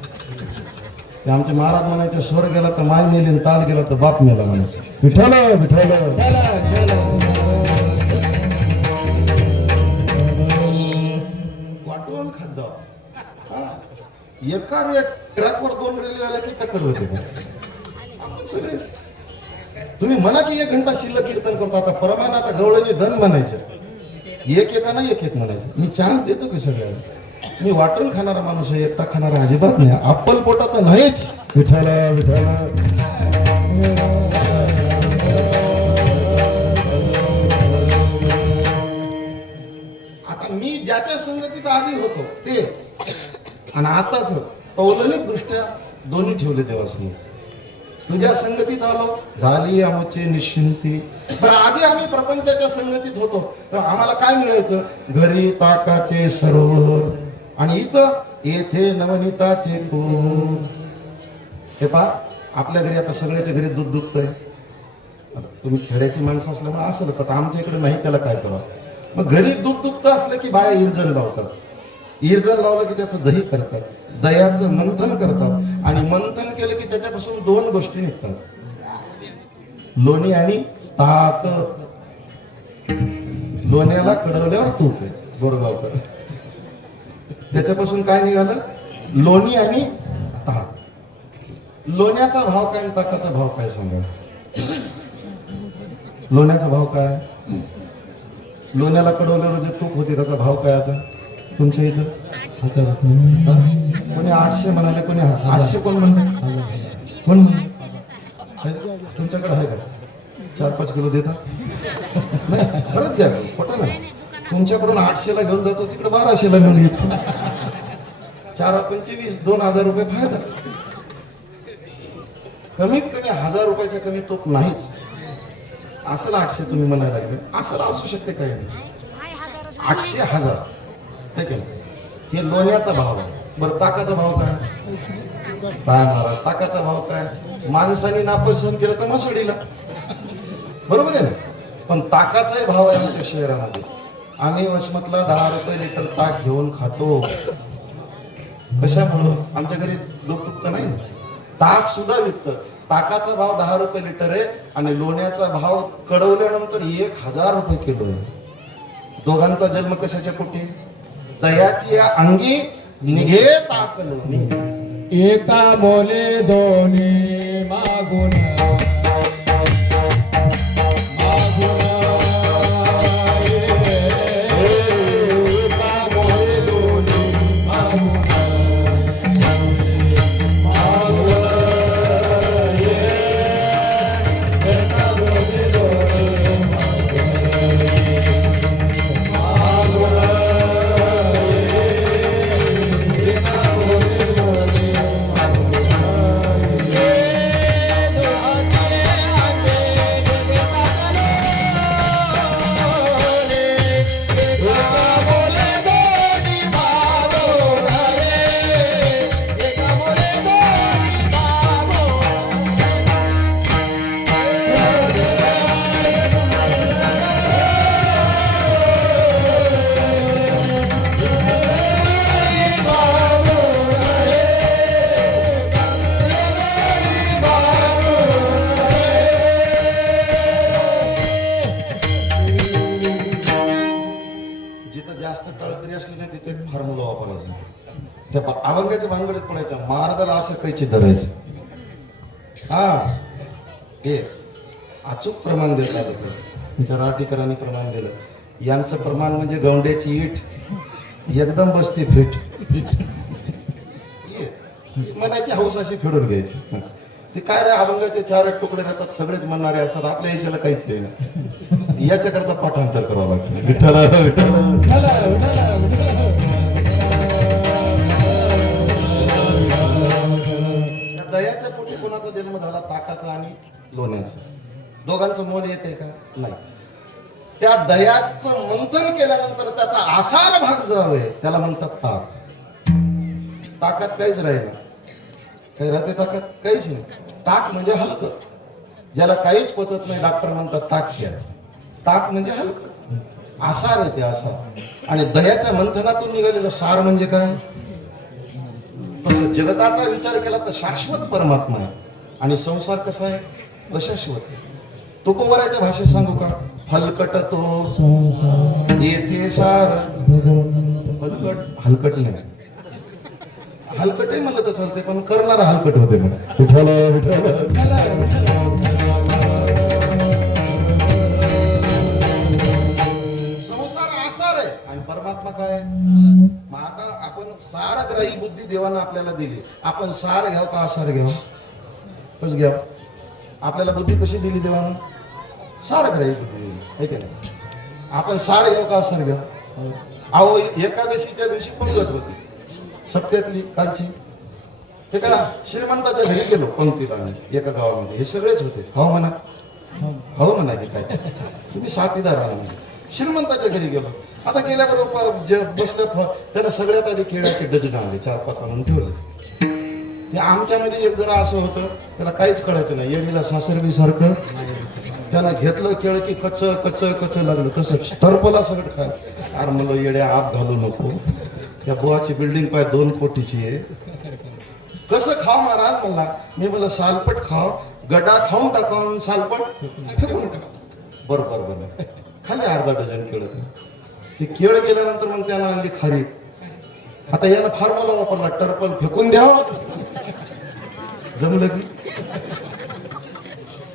ते आमचे महाराज म्हणायचे स्वर गेला तर माय मेली आणि ताल गेला तर बाप मेला म्हणायचे विठ्ठल विठ्ठल वाटून खात जाव एका ट्रॅकवर 2 रेल्वे आल्या की टक्कर होते आपण सगळे तुम्ही म्हणा की 1 घंटा शिल्लक कीर्तन करतो आता परमान आता गवळणी धन म्हणायचं एकाना एक म्हणायचं मी चान्स देतो की सगळ्यांना मी वाटून खाणारा माणूस आहे एकटा खाणारा अजिबात नाही अप्पल पोटा तर नाहीच विठ्ठल विठ्ठल आता मी ज्याच्या संगतीत आधी होतो ते आणि आताच पौराणिक दृष्ट्या दोन्ही ठेवले देवासमोर तुझ्या संगतीत आलो झाली आमची निश्चिंती पण आधी आम्ही प्रपंचाच्या संगतीत होतो तर आम्हाला काय मिळायचं घरी ताकाचे सरोवर आणि इथं येथे नवनीताचे पूर हे पहा आपल्या घरी आता सगळ्याच्या घरी दूध दुखतंय तुम्ही खेड्याची माणसं असल्यामुळे असेल तर आमच्या इकडे नाही त्याला काय करा मग घरी दूध दुखतं असलं की बाया इरजण लावतात इरजण लावलं की त्याचं दही करतात दह्याचं मंथन करतात आणि मंथन केलं की त्याच्यापासून 2 गोष्टी निघतात लोणी आणि ताक लोण्याला कडवल्यावर तूप आहे बोरगावकर त्याच्यापासून काय निघालं लोणी आणि ताक लोण्याचा भाव काय आणि ताकाचा भाव काय सांगा लोण्याचा भाव काय लोण्याला कडवल्यावर जे तूप होते त्याचा भाव काय आता तुमच्या इथं कोणी 800 म्हणाले कोणी 800 कोण म्हणले कोण तुमच्याकडे आहे का 4-5 किलो देता नाही खरंच द्या खोटं नाही तुमच्याकडून 800 ला घेऊन जातो तिकडे 1200 ला घेऊन येतो 4-25 2,000 रुपये फायदा कमीत कमी 1000 रुपयाच्या कमी तूप नाहीच असं 800 तुम्ही म्हणायला लागले असं असू शकते काही नाही 800,000 हे लोण्याचा भाव आहे बरं ताकाचा भाव काय महाराज ताकाचा भाव काय माणसाने नापसंत केलं तर मसुडीला बरोबर आहे ना पण ताकाचाही भाव आहे आमच्या शहरामध्ये आम्ही वसमतला 10 रुपये लिटर ताक घेऊन खातो कशामुळं आमच्या घरी दूध दुखतं नाही ताक सुद्धा विकतं ताकाचा भाव 10 रुपये लिटर आहे आणि लोण्याचा भाव कडवल्यानंतर 1,000 रुपये किलो आहे दोघांचा जन्म कशाच्या पोटी दयाची अंगी निघे ताक लोणी एका बोले दोन्ही मागून त्या अभंगाच्या भानगडीत पडायचं महाराजाला असं कैची धरायचं हा हे अचूक प्रमाण देत आलं तुमच्या राठीकरांनी प्रमाण दिलं यांचं प्रमाण म्हणजे गवंड्याची ईट एकदम बसते फिट मनाची हौस अशी फिडून घ्यायची ते काय रे अभंगाचे 4 तुकडे राहतात सगळेच म्हणणारे असतात आपल्या यशाला काहीच नाही याच्या करता पाठांतर करावं लागतं विठ्ठल विठ्ठल दयाच्या पोटी कोणाचा जन्म झाला ताकाचा आणि लोण्याचा दोघांचं मोल एक आहे का नाही त्या दयाचं मंथन केल्यानंतर त्याचा आसार भाग जो आहे त्याला म्हणतात ताक ताकात काहीच राहील काही राहते ताकात काहीच नाही ताक म्हणजे हलकं ज्याला काहीच पचत नाही डॉक्टर म्हणतात ताक घ्या ताक म्हणजे हलकं आसार आहे ते आसार आणि दह्याच्या मंथनातून निघालेलं सार म्हणजे काय असं जगताचा विचार केला तर शाश्वत परमात्मा आहे आणि संसार कसा आहे अशाश्वत आहे. तुकोबराच्या भाषेत सांगू का? हलकट तो येथे सार हलकट नाही, हलकटही म्हणलं तर चालते पण करणारा हलकट होते म्हणून. विठ्ठल विठ्ठल. संसार आसार आहे आणि परमात्मा काय आहे? मग आता आपण सारग्राही बुद्धी देवानं आपल्याला दिली. आपण सार घ्याव का आसार घ्याव? कसं घ्याव? आपल्याला बुद्धी कशी दिली देवानं? सारग्राही बुद्धी दिली आहे की नाही? आपण सार घ्याव का आसार घ्याव? अहो एकादशीच्या दिवशी पंगत होती सप्त्यातली कालची. हे का श्रीमंताच्या घरी गेलो पंक्तीला आम्ही एका गावामध्ये. हे सगळेच होते. हो म्हणा, हो म्हणा की काय तुम्ही साथीदार आला म्हणजे. श्रीमंताच्या घरी गेलो. आता गेल्याबरोबर बसल्या त्यानं सगळ्यात आधी केळ्याचे डझन आणले 4-5 आणून ठेवले. ते आमच्यामध्ये एक जरा असं होतं त्याला काहीच कळायचं नाही. येडीला सासरबी सारखं त्याला घेतलं केळ की कच कच कच लागलं तसं टर्पला सगळं खाय. अरे म्हणलं येड्या आप घालू नको. त्या बुवाची बिल्डिंग पाय 2 कोटीची आहे. कसं खाव महाराज म्हणला. मी म्हणलं सालपट खाव. गड्डा खाऊन टाकावून सालपट फेकून टाका. बरोबर बरोबर खाली अर्धा डझन केळ. ते केळ गेल्यानंतर मग त्याला आणली खारी. आता यानं फॉर्म्युला वापरला टर्पल फेकून द्यावं. जमलं की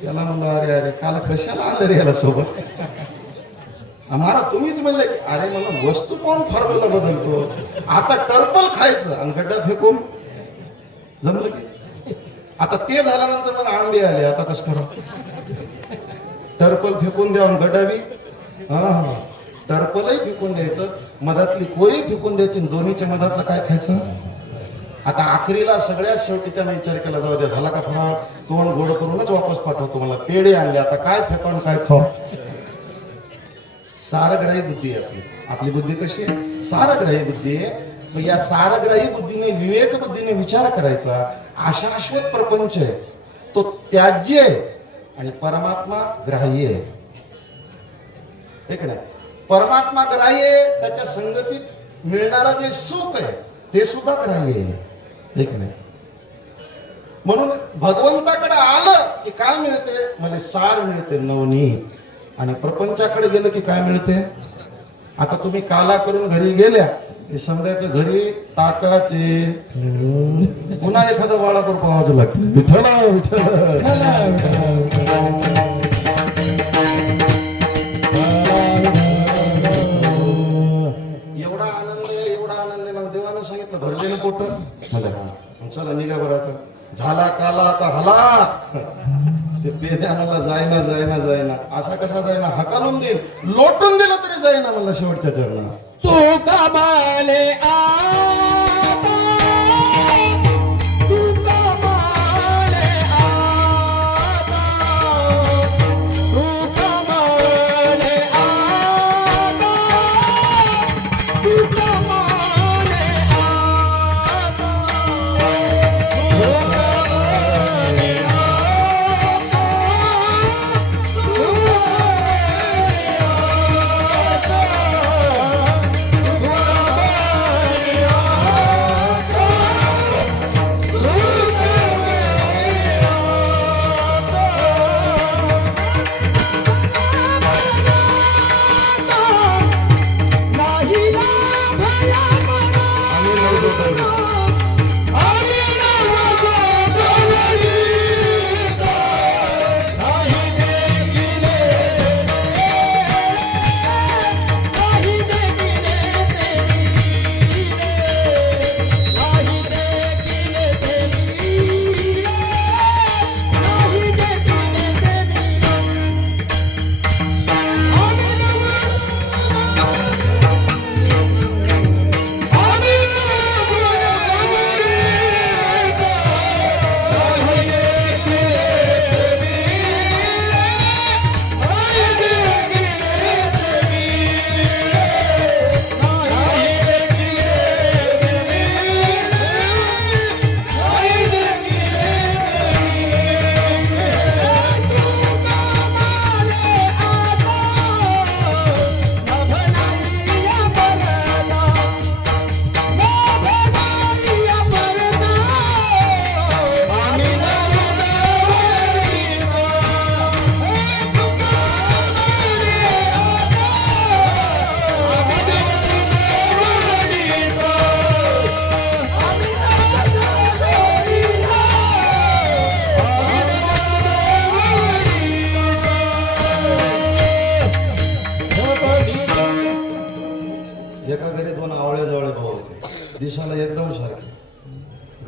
याला म्हणलं अरे अरे काल कशाला आणलं रे याला सोबत? आम्हाला तुम्हीच म्हणले की अरे मला वस्तू कोण फॉर्म्युला बदलतो. आता टर्पल खायचं आणि गड्डा फेकून. जमलं की आता ते झाल्यानंतर मग आंबे आले. आता कसं करा? टर्पल फेकून द्यावं गड्डा बी. हा टर्पलही फेकून द्यायचं, मधातली कोरी फेकून द्यायची. दोन्हीच्या मधातलं काय खायचं? आता आखरीला सगळ्यात शेवटी त्याने विचार केला जाऊ द्या झाला का फराळ तोंड गोड करूनच वापस पाठवतो. मला पेढे आणले आता काय फेकावून काय खाऊ? सारग्राही बुद्धी आहे आपली. आपली बुद्धी कशी आहे? सारग्राही बुद्धी आहे. मग या सारग्राही बुद्धीने विवेक बुद्धीने विचार करायचा. अशाश्वत प्रपंच आहे तो त्याज्य आहे आणि परमात्मा ग्राह्य आहे. ठीक नाही? परमात्मा ग्राह्य आहे. त्याच्या संगतीत मिळणारं जे सुख आहे ते सुद्धा ग्राह्य आहे. ठीक नाही? म्हणून भगवंताकडे आलं की काय मिळते? मला सार मिळते नवनीत. आणि प्रपंचाकडे गेलं की काय मिळते? आता तुम्ही काला करून घरी गेल्या हे समजायचं घरी ताकाचे पुन्हा एखादं बाळापूर पाहावं लागतं. विठ्ठल एवढा आनंद आहे. मग देवानं सांगितलं भरलेलं पोट मला हा चला निघा बरं. आता झाला काला आता हला. ते पेद्या मला जायना असा कसा जायना? हकालून देईल लोटून दिलं तरी जाईना मला शेवटच्या चरणात. तू कमाले आता, तू कमाले आता, तू कमाले आता, तू कमाले आता, तू कमाले आता, तू कमाले आता.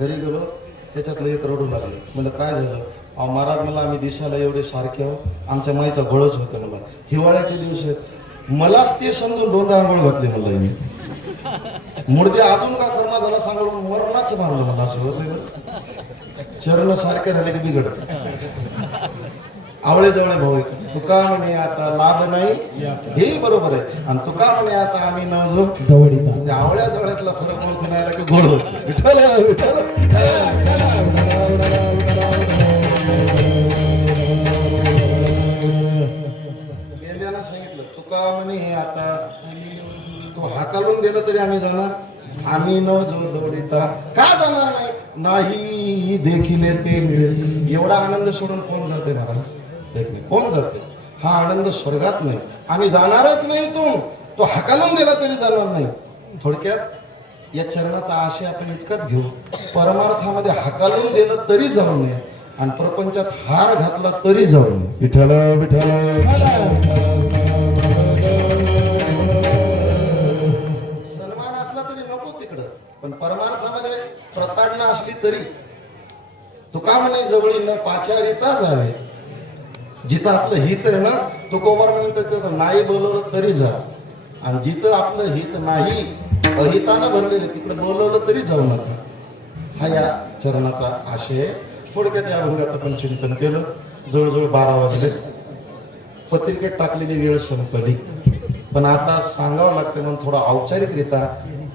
घरी गेलो, त्याच्यातलं एक रडू लागलं. म्हणलं काय झालं? अहो महाराज, मला आम्ही दिसायला एवढे सारखे आहो, आमच्या माईचा घोळच होतं. मला हिवाळ्याचे दिवस आहेत, मलाच ते समजून दोनदा आंघोळ घातली. म्हणलं मी मुर्दे अजून का करणार झाला सांगून मरणाच मारलं. मला असं होतं, चरण सारखे राहिले की बिघडत. आवळे जवळे भाऊ आहेत. तुका म्हणे आता लाभ नाही, हेही बरोबर आहे. आणि तुका म्हणे आता आम्ही नवजो दवडीता. त्या आवळ्या जवळ्यातला फरक ओळखून यायला की गोड होत. विठ्ठल विठ्ठल. वेद्यानं सांगितलं तुका म्हणे आता तू हाकालून दिलं तरी आम्ही जाणार, आम्ही न जो दौडिता का जाणार नाही देखील ते मिळेल. एवढा आनंद सोडून कोण जाते महाराज? कोण जाते? हा आनंद स्वर्गात नाही, आम्ही जाणारच नाही. तो हाकालून दिला तरी जाणार नाही. थोडक्यात या चरणाचा आशय आपण इतकाच घेऊ, परमार्थामध्ये हाकालून दिलं तरी जाऊ नये आणि प्रपंचात हार घातला तरी जाऊ नये. विठ्ठल विठ्ठल. सन्मान असला तरी नको तिकडं, पण परमार्थामध्ये प्रताडणं असली तरी तुका म्हणे जवळी न पाचारिता जावे. जिथं आपलं हित आहे ना, तो गव्हर्नमेंट तिथं नाही बोलवलं तरी जा, आणि जिथं आपलं हित नाही, अहितानं भरलेलं तिकडे बोलवलं तरी जाऊ नका. हा या चरणाचा आशय. थोडक्यात या अभंगाचं पण चिंतन केलं. जवळजवळ 12 वाजले. पत्रिकेत टाकलेली वेळ संपली, पण आता सांगावं लागतं म्हणून थोडा औपचारिकरित्या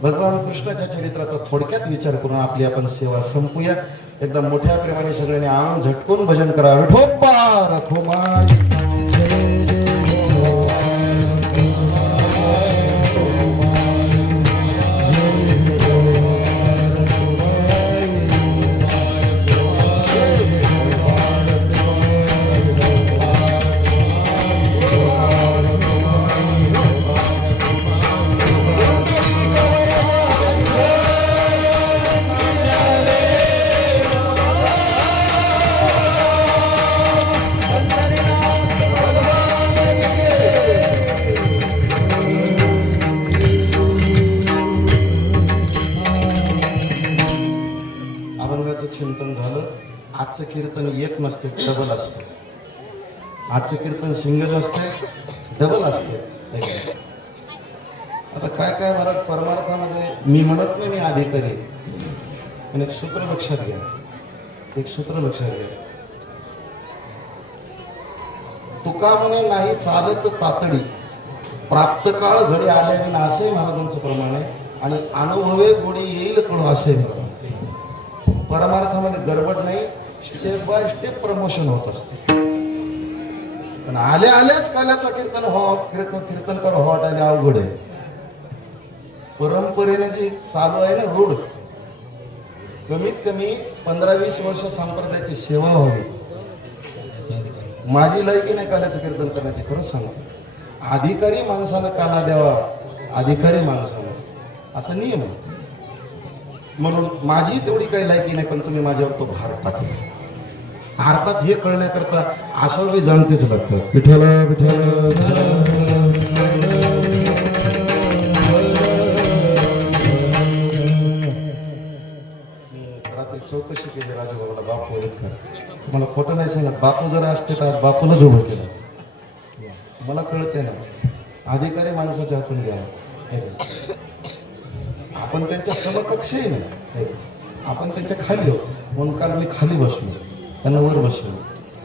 भगवान कृष्णाच्या चरित्राचा थोडक्यात विचार करून आपली आपण सेवा संपूया. एकदम मोठ्या प्रेमाने सगळ्यांनी आण झटकून भजन करा. विठोबा रखुमाई. चिंतन झालं. आजचं कीर्तन एक नसते, डबल असते. आजचं कीर्तन सिंगल असते, डबल असते. आता काय काय महाराज परमार्थामध्ये मी म्हणत नाही मी अधिकारी, पण एक सूत्र लक्षात घ्या. एक सूत्र लक्षात घ्या. तुका म्हणे नाही चालत तातडी, प्राप्त काळ घडी आल्याविन असे महाराजांचं प्रमाण आहे. आणि अनुभवे गोडी येईल कडू असे मला. परमार्थामध्ये गडबड नाही, स्टेप बाय स्टेप प्रमोशन होत असते. पण आल्याच काल्याचा कीर्तनकार वाटायला अवघड आहे. परंपरेने जे चालू आहे ना रूढ, कमीत कमी 15-20 वर्ष संप्रदायाची सेवा व्हावी. माझी लायकी नाही काल्याचं कीर्तन करण्याची, खरंच सांगतो. अधिकारी माणसानं काला द्यावा, अधिकारी माणसानं, असा नियम आहे. म्हणून माझी तेवढी काही लायकी नाही, पण तुम्ही माझ्यावर तो भार टाकला. अर्थात हे कळण्याकरता असं मी जाणतेच लागतात. विठ्ठल विठ्ठल. मी रात्री चौकशी केली राजूबाबाला, बापू आहेत का? मला खोटं नाही सांगत, बापू जरा असते तर बापूलाच उभं केलं असतं. मला कळते ना, अधिकारी माणसाच्या हातून घ्यावं. आपण त्यांच्या समकक्षही नाही, आपण त्यांच्या खाली आहोत. म्हणून काल मी खाली बसलो, त्यांना वर बसलो.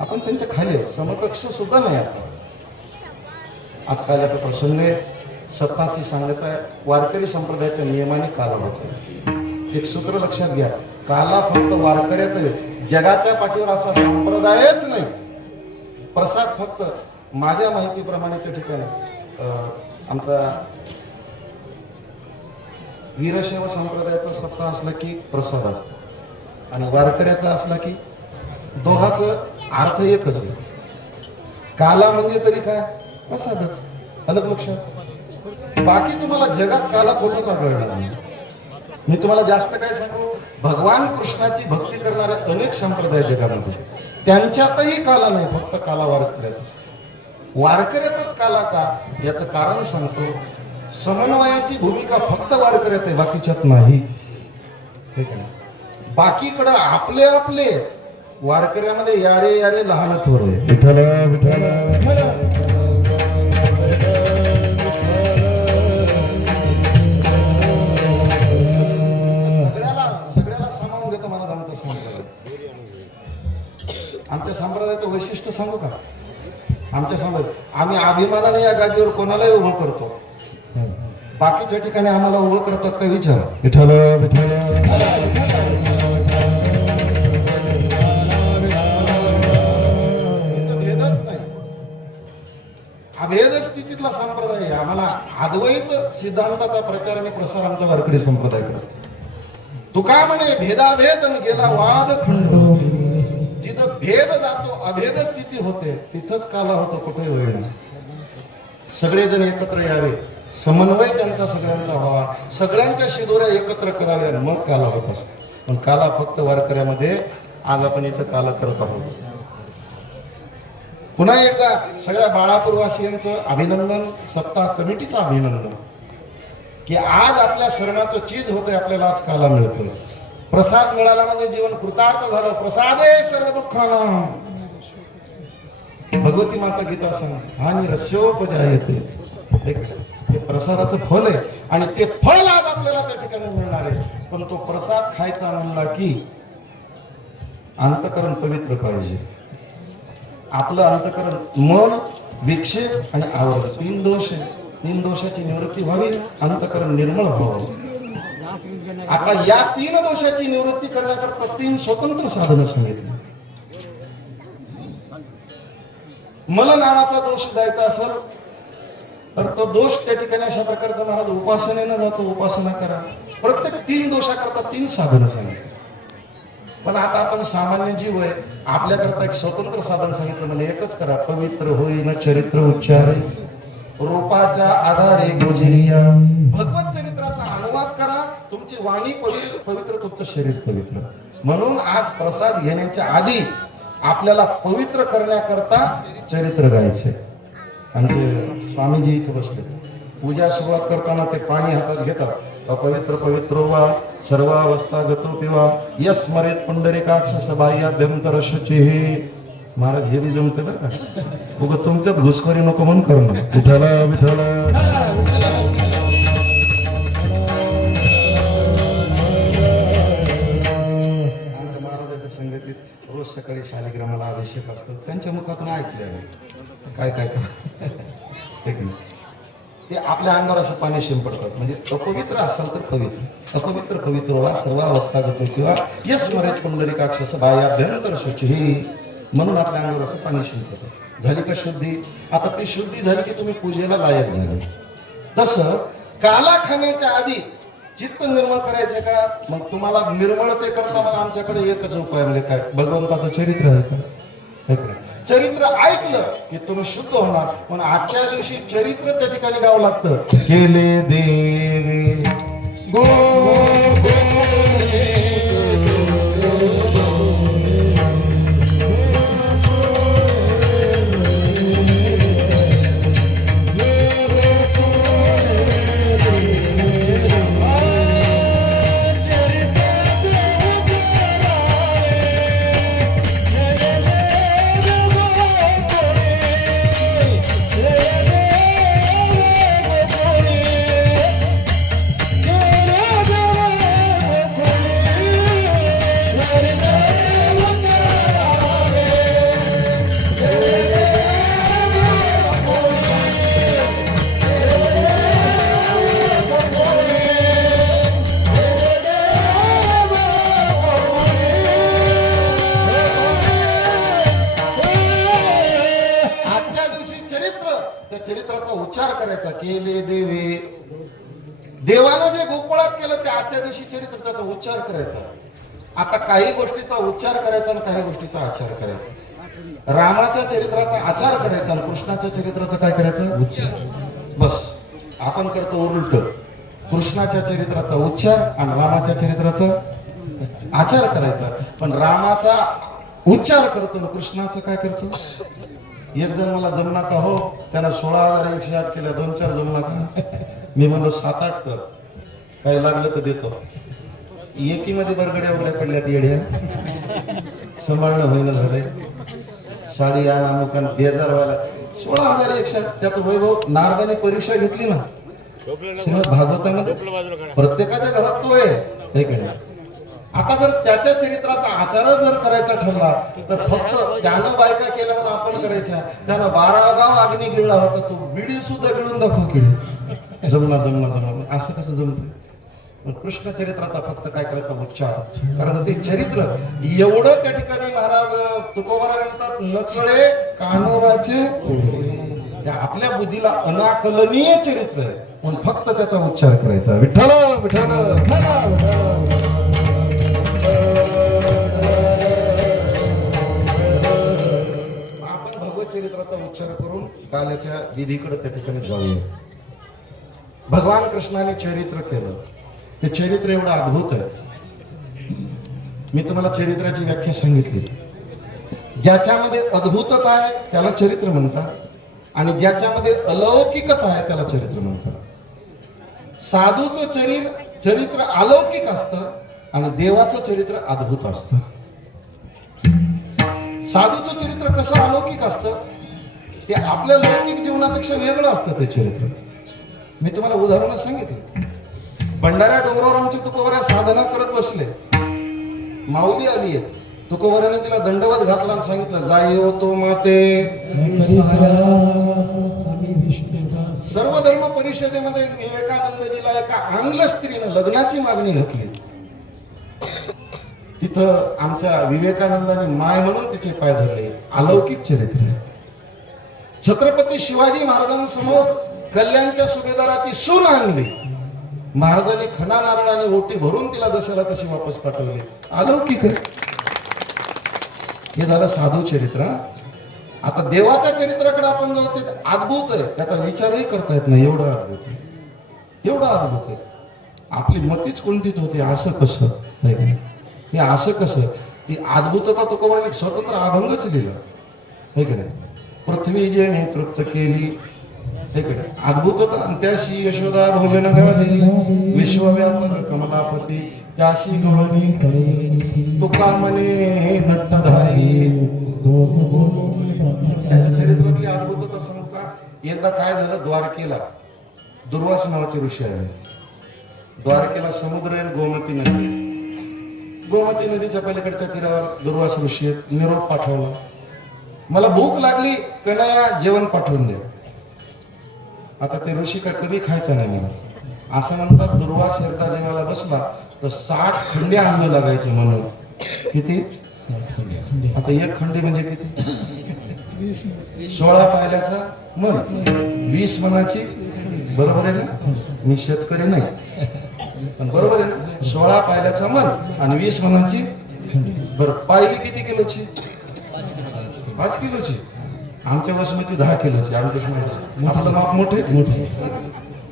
आपण त्यांच्या खाली आहोत, समकक्ष सुद्धा नाही आपण. आज काल्याचा प्रसंग आहे, सत्ताची सांगत आहे. वारकरी संप्रदायाच्या नियमाने काला होतो. एक सूत्र लक्षात घ्या, काला फक्त वारकऱ्यात आहे, जगाच्या पाठीवर असा संप्रदायच नाही. प्रसाद फक्त माझ्या माहितीप्रमाणे त्या ठिकाणी आमचा वीरशैव संप्रदायाचा सप्ताह असला की प्रसाद असतो, आणि वारकऱ्याचा असला की दोघांचं अर्थ एकच आहे. काला म्हणजे तरी काय, प्रसादच. अलग लक्षात. बाकी तुम्हाला जगात काला खोटच आढळणार नाही. मी तुम्हाला जास्त काय सांगू, भगवान कृष्णाची भक्ती करणारे अनेक संप्रदाय जगामध्ये, त्यांच्यातही काला नाही, फक्त काला वारकऱ्यातच. वारकऱ्यातच काला का, याचं कारण सांगतो. समन्वयाची भूमिका फक्त वारकऱ्यात आहे, बाकीच्यात नाही. ठीक आहे. बाकीकडं आपले आपले वारकऱ्यामध्ये यारे यारे लहान थोर विठ्ठल विठ्ठल. सगळ्याला सामावून घेतो मला आमचा संप्रदाय. आमच्या संप्रदायाचं वैशिष्ट्य सांगू का? आमच्या संप्रदाय आम्ही अभिमानाने या गादीवर कोणालाही उभं करतो. बाकीच्या ठिकाणी आम्हाला उभं करतात का विचार. विठ्ठल विठ्ठल. भेदच नाही, अभेद स्थितीतला संप्रदाय आहे. आम्हाला अद्वैत सिद्धांताचा प्रचार आणि प्रसार आमचा वारकरी संप्रदाय करतो. तुका म्हणे भेदाभेद गेला वाद खंड. जिथं भेद जातो अभेद स्थिती होते तिथंच काला होतो कुठे होईल. सगळेजण एकत्र यावे, समन्वय त्यांचा सगळ्यांचा व्हावा, सगळ्यांच्या शिदोऱ्या एकत्र कराव्या, मग काला होत असतो. पण काला फक्त वारकऱ्यामध्ये आज आपण इथं काला करत आहोत. पुन्हा एकदा सगळ्या बाळापूरवासियांचं अभिनंदन, सप्ताह कमिटीचं अभिनंदन की आज आपल्या सर्वांचं चीज होतंय, आपल्याला आज काला मिळतोय. प्रसाद मिळाला म्हणजे जीवन कृतार्थ झालं. प्रसादे सर्व दुःखाना. भगवती माता गीता सांग हानी रस्योपजायते. हे प्रसादाचं फल आहे आणि ते फळ आज आपल्याला त्या ठिकाणी मिळणार आहे. पण तो प्रसाद खायचा म्हणला की अंतकरण पवित्र पाहिजे. आपलं अंतकरण मन, विक्षेप आणि आवड, तीन दोष आहे. तीन दोषाची निवृत्ती व्हावी, अंतकरण निर्मळ व्हावं. आता या तीन दोषाची निवृत्ती करण्याकरता तीन स्वतंत्र साधनं सांगितली. मला नावाचा दोष जायचा असेल तर तो दोष त्या ठिकाणी अशा प्रकारचा महाराज उपासनेनं जातो. उपासना करा. प्रत्येक तीन दोषाकरता तीन साधनं सांगितली. पण आता आपण सामान्य जीव आहे, आपल्याकरता एक स्वतंत्र साधन सांगितलं म्हणजे एकच करा. पवित्र होईन चरित्र उच्चारे रूपाच्या आधारे गोजरिया. भगवत चरित्राचा अनुवाद करा. तुमची वाणी पवित्र, तुमचं शरीर पवित्र. म्हणून आज प्रसाद घेण्याच्या आधी आपल्याला पवित्र करण्याकरता चरित्र गायचे. आमचे स्वामीजी इथे बसले, पूजा सुरुवात करताना ते पाणी हातात घेतात. अपवित्र पवित्रो वा सर्वावस्था गतो पिवा यस्मरेत पुंडरीकाक्ष सबाह्याभ्यंतर शुचिः. महाराज हे बी जमते बरं का. उगा तुमच्यात घुसखोरी नको म्हणून करणं. विठ्ठल विठ्ठल. आमच्या महाराजाच्या संगतीत रोज सकाळी शालिग्रामाला अभिषेक असतो. त्यांच्या मुखातून ऐकलं काय काय करा एक नाही. ते आपल्या अंगावर असं पाणी शिंपडतात. म्हणजे अपवित्र असाल तर पवित्र, अपवित्र पवित्र वा सर्वावस्था गतो किंवा यस्मरेत पुंडरीकाक्ष सबाह्याभ्यंतर शुचिः. म्हणून आपल्या अंगावर असं पाणी शिंपडतं. झाली का शुद्धी? आता ती शुद्धी झाली की तुम्ही पूजेला लायक झाले. तसं काला खाण्याच्या आधी चित्त निर्मळ करायचे का? मग तुम्हाला निर्मळते करता मग आमच्याकडे एकच उपाय म्हणजे काय? भगवंताचं चरित्र आहे का? चरित्र ऐकलं की तुम्ही शुद्ध होणार. पण आजच्या दिवशी चरित्र त्या ठिकाणी गावं लागतं. केले देवे गो केले देवे. देवानं जे गोकुळात केलं ते आजच्या दिवशी चरित्र त्याचा उच्चार करायचा. आता काही गोष्टीचा उच्चार करायचा आणि काही गोष्टीचा आचार करायचा. रामाच्या चरित्राचा आचार करायचा आणि कृष्णाच्या चरित्राचा काय करायचं? बस आपण करतो उलट. कृष्णाच्या चरित्राचा उच्चार आणि रामाच्या चरित्राचा आचार करायचा. पण रामाचा उच्चार करतो आणि कृष्णाचं काय करतो? एक जण मला जमना का हो, त्यानं 16,108 केल्या, 2-4 जमना का. मी म्हणलो 7-8 कर, काही लागलं तर देतो. एकीमध्ये बरगड्या उघड्या पडल्यात येड्या, सांभाळणं होईना झालंय. साडी आणा मुखान बेजारवाला 16,100. त्याचं वैभव नारदाने परीक्षा घेतली ना श्रीमद भागवतामध्ये, प्रत्येकाच्या घरात तो आहे की नाही. आता जर त्याच्या चरित्राचा आचार जर करायचा ठरला तर फक्त त्यानं बायका केल्या म्हणून आपण करायच्या. त्यानं 12 गाव अग्नी गिळला होता, तो बिडी सुद्धा गिळून दाखव केली. जमना असं कसं जमत. कृष्ण चरित्राचा फक्त काय करायचा उच्चार, कारण ते चरित्र एवढं त्या ठिकाणी महाराज तुकोबारा म्हणतात नकळे कानोराचे. त्या आपल्या बुद्धीला अनाकलनीय चरित्र आहे, पण फक्त त्याचा उच्चार करायचा विठ्ठल विठ्ठल. आपण भगवत चरित्राचा उच्चार करून काल्याच्या विधीकडे त्या ठिकाणी जाऊया. भगवान कृष्णाने चरित्र केलं, ते चरित्र एवढं अद्भुत आहे. मी तुम्हाला चरित्राची व्याख्या सांगितली. ज्याच्यामध्ये अद्भुतता आहे त्याला चरित्र म्हणतात, आणि ज्याच्यामध्ये अलौकिकता आहे त्याला चरित्र म्हणतात. साधूचं चरित्र अलौकिक असतं आणि देवाचं चरित्र अद्भुत असतं. साधूचं चरित्र कसं अलौकिक असतं, ते आपल्या लौकिक जीवनापेक्षा वेगळं असतं ते चरित्र. मी तुम्हाला उदाहरण सांगितलं. भंडाऱ्या डोंगरावर आमचे तुकोबाऱ्या साधना करत बसले. माऊली आली आहे, तुकोबाऱ्याने तिला दंडवत घातला आणि सांगितलं जाई हो तो माते. सर्व धर्म परिषदेमध्ये विवेकानंदजीला एका आंग्ल स्त्रीनं लग्नाची मागणी घातली. तिथं आमच्या विवेकानंदाने माय म्हणून तिचे पाय धरले. अलौकिक चरित्र आहे. छत्रपती शिवाजी महाराजांसमोर कल्याणच्या सुभेदाराची सून आणली. महाराजांनी खना नारळाने ओटी भरून तिला जशाला तशी वापस पाठवली. अलौकिक आहे. हे झालं साधू चरित्र. आता देवाच्या चरित्राकडे आपण जाऊ, ते अद्भुत आहे, त्याचा विचारही करता येत नाही, एवढं अद्भुत आहे, एवढं अद्भुत आहे. आपली मतीच कुंठित होते. असं कसं, हे असं कसं. ती अद्भुतता तुकोबाराने स्वतंत्र अभंगच लिहिला, हे की नाही. पृथ्वी जेणे तृप्त केली, हे की नाही, अद्भुतता. त्याशी यशोदा भोगन गाली, विश्वव्यापक कमलापती त्याशी गवळणी तुका मने नट्टधारी. त्याच्या चरित्रातली अद्भुतता सांगू का. एकदा काय झालं, द्वारकेला दुर्वास नावाचे ऋषी आहे. द्वारकेला समुद्र आहे, गोमती नदी. गोमती नदीच्या पलीकडच्या तीरावर दुर्वास ऋषी आहेत. निरोप पाठवला, मला भूक लागली, कन्हैया जेवण पाठवून दे. आता ते ऋषी काय कधी खायचं नाही मला. असं म्हणतात दुर्वास एकदा जेवायला बसला तर 60 खंडे अन्न लागायचे म्हणून. किती? आता एक खंडे म्हणजे किती? 16 पायल्याचा मन, 20 मनाची. बरोबर आहे ना, मी शेतकरी नाही पण बरोबर आहे ना. 16 पायल्याचा मन आणि 20 मनाची. बरं, पायली किती किलोची? 5 किलोची. आमच्या वसमची 10 किलोची. आपलं माप मोठे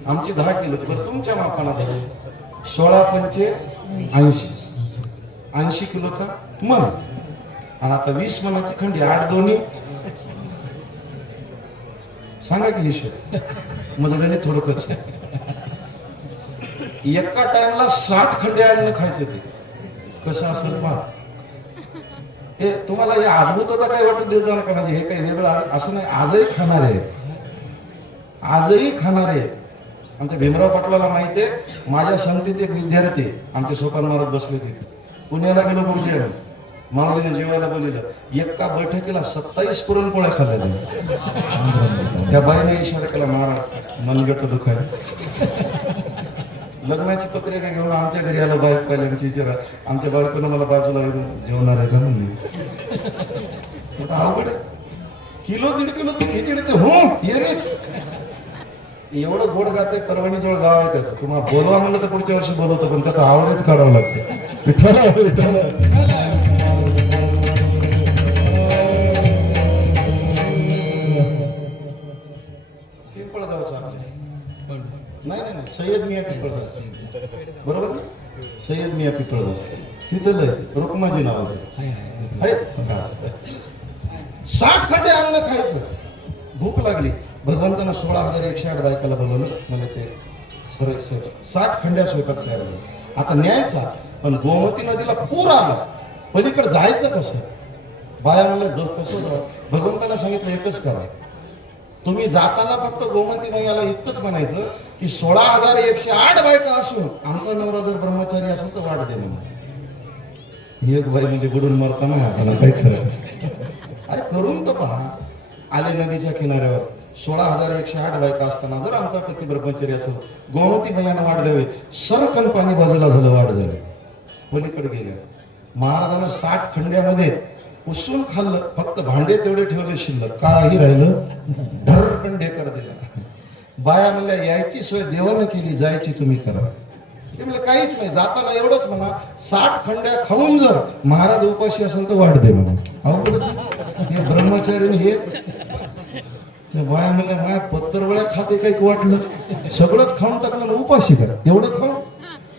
आमची 10 किलोची. बरं, तुमच्या मापाना धरू. 16 पंचे 80 किलोचा मन, आणि आता 20 मनाची खंडी. 8 दोन्ही सांगा की हिशोब. माझं गणित थोडं कच आहे. एका टाइमला 60 खंडे अन्न खायचे. ते कसं असेल पहा. हे तुम्हाला हे अद्भुतता काय वाटत देत जाणार का, म्हणजे हे काही वेगळं असं नाही. आजही खाणार आहे, आजही खाणार आहे. आमच्या भीमराव पाटलाला माहिती आहे, माझ्या संगतीत एक विद्यार्थी आमच्या सोपान मारत बसले तिथे. पुण्याला गेलो गुरुजी, माऊलीने जेवायला बोललेलं. एका बैठकीला 27 पुरणपोळ्या खाल्ल्या. त्या बाईने इशारा केला, महाराज मनगट दुखायला. लग्नाची पत्रिका घेऊन आमच्या घरी आलं. बायको पहिल्यांची विचारा, आमच्या बायकोनं मला बाजूला जेवणार आहे का म्हणले. अवघड आहे. किलो 1.5 किलोची खिचडी ते हो येणेच. एवढं गोड गाते. परभणीजवळ गाव आहे त्याचं. तुम्हाला बोलवा म्हणलं तर पुढच्या वर्षी बोलवतो, पण त्याचा आवरेज काढावं लागतं. विठ्ठल विठ्ठल. पिंपळगावचं आपलं नाही नाही सय्यद मिया पिंपळगाव. बरोबर, सय्यद मिया पिंपळगाव. तिथं लय रुक्माजी नावाचं आहे. 60 खंडे अन्न खायचं. भूक लागली. भगवंतानं 16,108 बायकाला बोलवलं. मला ते 60 खंड्या स्वयंपाक तयार झाला. आता न्यायचा, पण गोमती नदीला पूर आला, पलीकडे जायचं कसं? बाया म्हणलं कसं जाऊ? भगवंताला सांगितलं एकच करा, तुम्ही जाताना फक्त गोमती मैयाला इतकंच म्हणायचं की 16,108 बायका असून आमचा नवरा जर ब्रह्मचारी असेल तर वाट दे म्हणून. एक बाई म्हणजे बुडून मरताना हाताला काय खरं. अरे करून तर पहा. आले नदीच्या किनाऱ्यावर 16,108 बायका असताना जर आमचा पती ब्रह्मचारी असेल, गोमती मैयानं वाट द्यावे. सरकन पाणी बाजूला झालं, वाट झाली, पलीकडे गेले. महाराजांना 60 खंड्यामध्ये पुसून खाल्लं, फक्त भांडे तेवढे ठेवले शिल्लक, काही राहिलं ढरकन ढेकर दिला. बाया म्हणल्या यायची सोय देवानं केली, जायची तुम्ही करा. ते म्हणलं काहीच नाही, जाताना एवढंच म्हणा 60 खंड्या खाऊन जर महाराज उपाशी असेल तर वाट दे म्हणा. अवघडच ब्रह्मचारी हे. बाया म्हणल्या माय पत्तरवळ्या खाते काही वाटलं, सगळंच खाऊन टाकलं ना, उपाशी करा एवढं खाऊन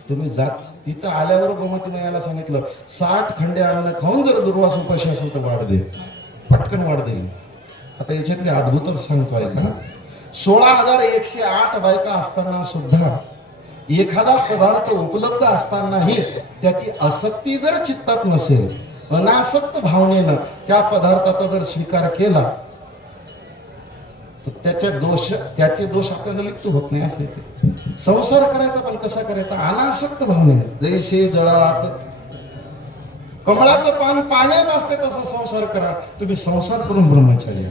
तुम्ही जा. तिथं आल्यावर गोमती मैयाला सांगितलं 60 खंड्या अन्न खाऊन जर दुर्वास उपाशी असेल तर वाढ दे, पटकन वाढ देईल. आता याच्यातले अद्भुतच सांगतोय का, 16,108 बायका असताना सुद्धा एखादा पदार्थ उपलब्ध असतानाही त्याची आसक्ती जर चित्तात नसेल, अनासक्त भावनेनं त्या पदार्थाचा जर स्वीकार केला तर त्याचे दोष आपल्याला लिप्त होत नाही. असे संसार करायचा, पण कसा करायचा? अनासक्त भावनेने. जैसे जळात कमळाचं पान पाण्यात असते तसा संसार करा. तुम्ही संसार करून ब्रह्मचारी.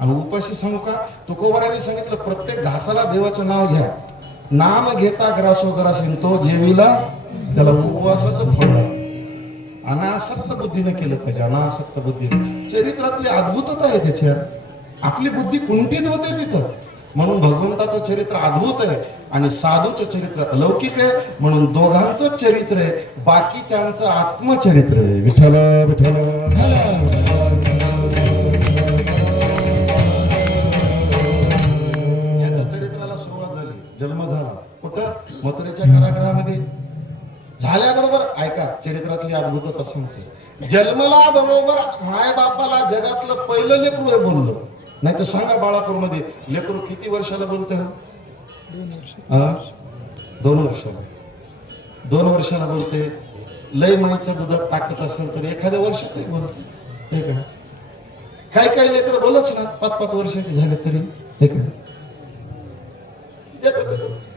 आणि उपाशी सांगू का, तुकोबारांनी सांगितलं प्रत्येक घासाला देवाचं नाव घ्या, नाम घेता ग्रासो ग्रासीन, तो जेवीला त्याला उपवासाचं फळ लागतं. अनासक्त बुद्धीने केलं पाहिजे, अनासक्त बुद्धीने. चरित्रातली अद्भुतता आहे त्याच्यात. आपली बुद्धी कुंठित होते तिथं. म्हणून भगवंताचं चरित्र अद्भुत आहे आणि साधूचं चरित्र अलौकिक आहे. म्हणून दोघांचं चरित्र आहे, बाकीच्यांचं आत्मचरित्र आहे. विठ्ठल विठ्ठल. याच्या चरित्राला सुरुवात झाली, जन्म झाला कुठं? मथुरेच्या कारागृहामध्ये. झाल्याबरोबर ऐका चरित्रातली अद्भुतता सांगते. जन्मला बरोबर माय बापाला जगातलं पहिलं लेकरू आहे बोललं. नाही तर सांगा बाळापूरमध्ये लेकरू किती वर्षाला बोलते? 2 वर्षाला. 2 वर्षाला बोलते. लय माईच्या दुधात ताकद असेल तर एखाद्या वर्षात बोलते. काही काही लेकर बोलच ना 5-5 वर्षाचे झाले तरी.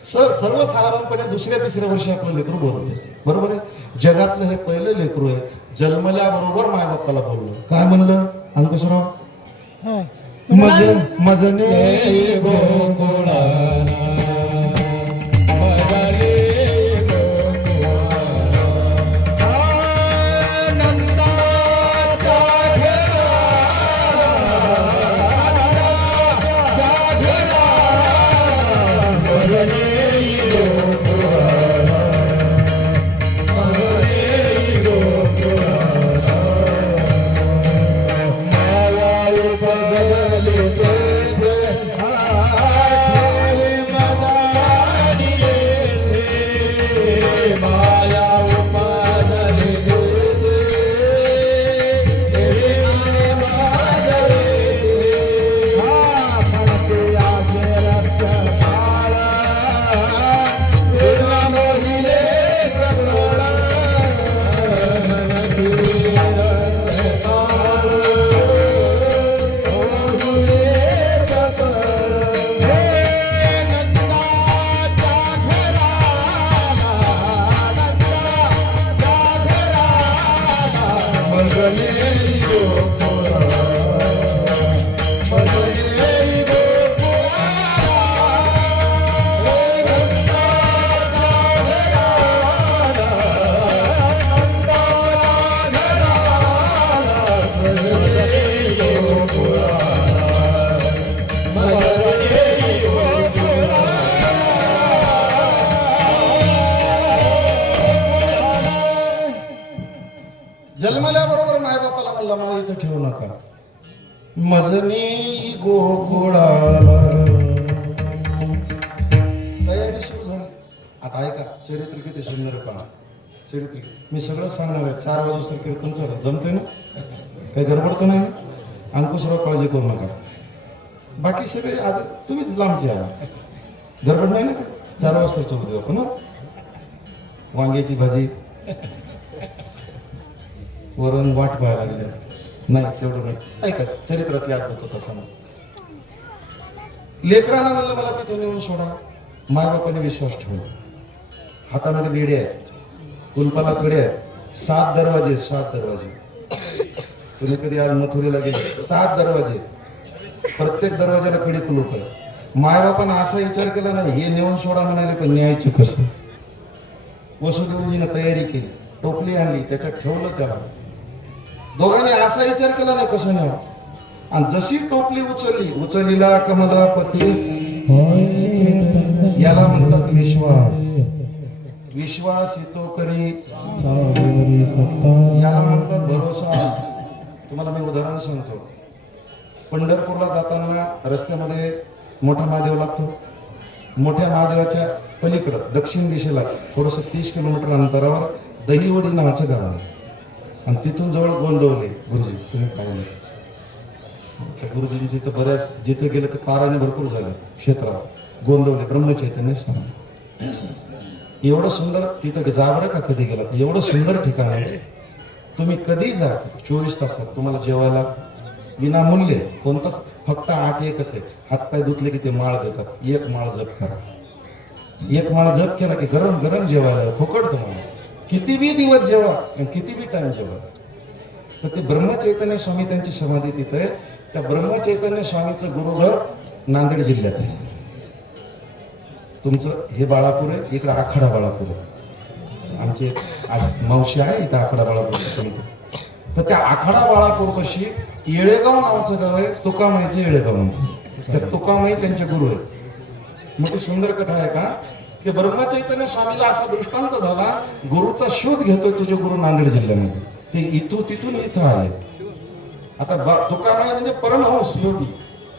सर्वसाधारणपणे 2ऱ्या-3ऱ्या वर्षी आपलं लेकरू बोलते. बरोबर आहे. जगातलं हे पहिलं लेकरू आहे. जन्मल्याबरोबर माय बापाला बोललो. काय म्हणलं अंकुशराव? मजने गोकुळा जन्मल्याबरोबर मायबापाला म्हणला मला इथं ठेवू नका. मजनी गोकुळाला. तयारी सुरू झाली. आता ऐका चरित्र किती सुंदर पहा. चरित्र मी सगळं सांगणार आहे. 4 वाजता कीर्तन चालू जमते ना, काही गडबड तर नाही. अंकुशराव काळजी करू नका. बाकी सगळे आज तुम्हीच लांबचे आला, गडबड नाही ना. 4 वाजता चालू देऊ आपण. वांग्याची भाजी, वरण वाट पाहायला लागल्या. नाही तेवढं नाही. ऐका चरित्रात याद होतो तसा नाही. लेकरांना म्हणलं मला तिथे नेऊन सोडा. मायबापाने विश्वास ठेवला. हातामध्ये बेडे आहे, कुलपाला कडे आहे, 7 दरवाजे, 7 दरवाजे. तुम्ही कधी आज मथुरेला गेले, 7 दरवाजे, प्रत्येक दरवाजाला कडी कुलूप आहे. मायबापानं असा विचार केला नाही, हे नेऊन सोडा म्हणाले, पण न्यायची कसं. वसुदेवजीनं तयारी केली, टोपली आणली, त्याच्यात ठेवलं त्याला. दोघांनी असा विचार केला नाही कसं न्यावं. आणि जशी टोपली उचललीला कमलापती, याला म्हणतात विश्वास. विश्वास येतो करी, याला म्हणतात भरोसा. तुम्हाला मी उदाहरण सांगतो. पंढरपूरला जाताना रस्त्यामध्ये मोठा महादेव लागतो. मोठ्या महादेवाच्या पलीकडं दक्षिण दिशेला थोडस 30 किलोमीटर अंतरावर दहिवडी नावाचं गाव आहे. आणि तिथून जवळ गोंदवले गुरुजी. तुम्ही पाहिले गुरुजींची तर बऱ्याच जिथे गेले ते पारायण भरपूर झाले क्षेत्रात. गोंदवले ब्रह्मचैतन्य स्वामी. एवढं सुंदर तिथं जा बरं का कधी गेला. एवढं सुंदर ठिकाण आहे. तुम्ही कधी जा, 24 तासात तुम्हाला जेवायला विनामूल्य. कोणताच फक्त 8 एकच आहे. हातपाय धुतले की ते माळ देतात. 1 माळ जप करा. 1 माळ जप केला की गरम गरम जेवायला फुकट तुम्हाला. किती बी दिवस जेवा आणि किती बी टाइम जेवा. तर ते ब्रह्मचैतन्य स्वामी त्यांची समाधी तिथे आहे. त्या ब्रह्मचैतन्य स्वामीचं गुरुघर नांदेड जिल्ह्यात आहे. तुमचं हे बाळापूर आहे, इकडे आखाडा बाळापूर आहे. आमचे मावशी आहे इथं आखाडा बाळापूर. तर त्या आखाडा बाळापूर पाशी येळेगाव नावाचं गाव आहे. तुकामाईचं येळेगाव म्हणून. त्या तुकामाई त्यांचे गुरु आहेत. मोठी सुंदर कथा आहे का. ते ब्रह्मचैतन्य स्वामीला असा दृष्टांत झाला, गुरुचा शोध घेतोय तुझे गुरु नांदेड जिल्ह्यामध्ये. ते तिथून इथं आले. आता तुकामाई म्हणजे परमहंस योगी.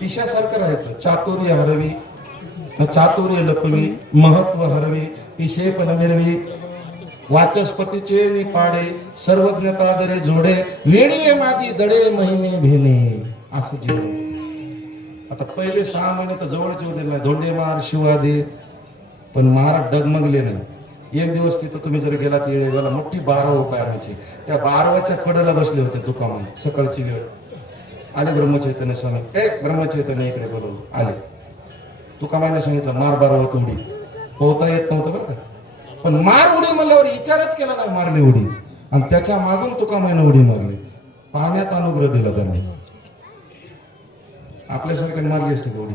पिशासारखं राहायचं. चातुर्य हरवी, चातुर्य लपवी, महत्व हरवी, पिशे पण मिरवी, वाचस्पतीचे मी पाडे, सर्वज्ञता जरे जोडे, वेळी माझी दडे महिने भेने. असं जेवण. आता पहिले 6 महिने तर जवळ जेव दिले नाही. धोंडे मार, शिवा दे, पण महाराज डगमगले नाही. एक दिवस तिथं तुम्ही जर गेलात येळेगावला, मोठी 12 उपायाची. त्या 12च्या कडेला बसले होते तुकामाई. सकाळची वेळ आले ब्रह्मचैतन्य स्वामी. ब्रह्मचैतन्य इकडे बोलवलं. आले. तुकामाईने सांगितलं मार 12 उडी. पोहता येत नव्हतं बरं का, पण मार उडी म्हणल्यावर विचारच केला नाही. मारली उडी. आणि त्याच्या मागून तुकामाईने उडी मारली. पाण्यात अनुग्रह दिला त्यांनी. आपल्यासारख्या मारली असते उडी.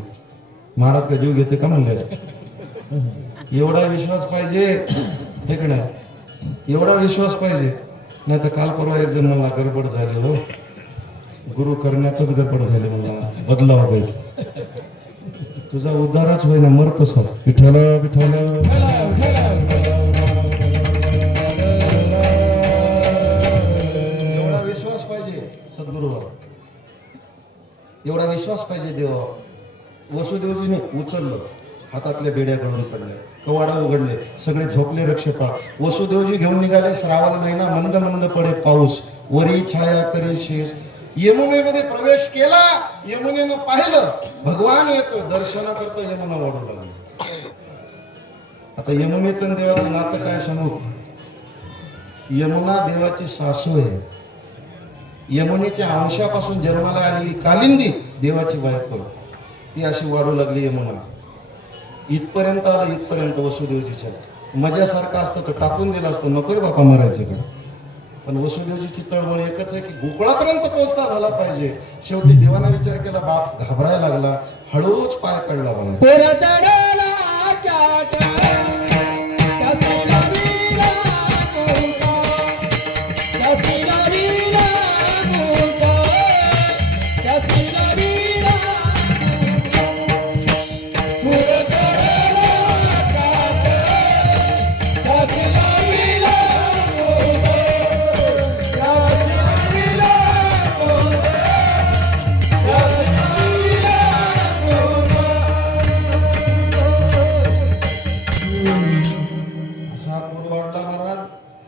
महाराज का जीव घेते का म्हणले असते. एवढा विश्वास पाहिजे हे का नाही. एवढा विश्वास पाहिजे. नाही तर काल परवा एक जण मला गडबड झाली हो, गुरु करण्यातच गडबड झाली. मला बदलावा पाहिजे. तुझा उद्धारच होईना, मरतोस. विठ्ठल विठ्ठल. एवढा विश्वास पाहिजे सद्गुरूवर. एवढा विश्वास पाहिजे देवावर. वसुदेवजीने उचललं, हातातल्या बेड्या गळून पडल्या, कवाडा उघडले, सगळे झोपले रक्षेपा. वसुदेवजी घेऊन निघाले. श्रावण महिना, मंद मंद पडे पाऊस, वरी छाया करे शेष. यमुनेमध्ये प्रवेश केला. यमुनेनं पाहिलं भगवान येतो. दर्शनाकरता यमुना वाढू लागली. आता यमुनेचं आणि देवाचं नातं काय सांगू. यमुना देवाची सासू आहे. यमुनेच्या अंशापासून जन्माला आलेली कालिंदी देवाची बायको. ती अशी वाढू लागली यमुना. इथपर्यंत आलं, इथपर्यंत वसुदेवजीच्या. मजासारखं असतं तर टाकून दिलं असतं, नको रे बापा मरायचं का. पण वसुदेवजीची तळमळ एकच आहे की गोकुळापर्यंत पोहोचता झाला पाहिजे. शेवटी देवाना विचार केला. बाप घाबरायला लागला. हळूच पाय काढला बाहेर.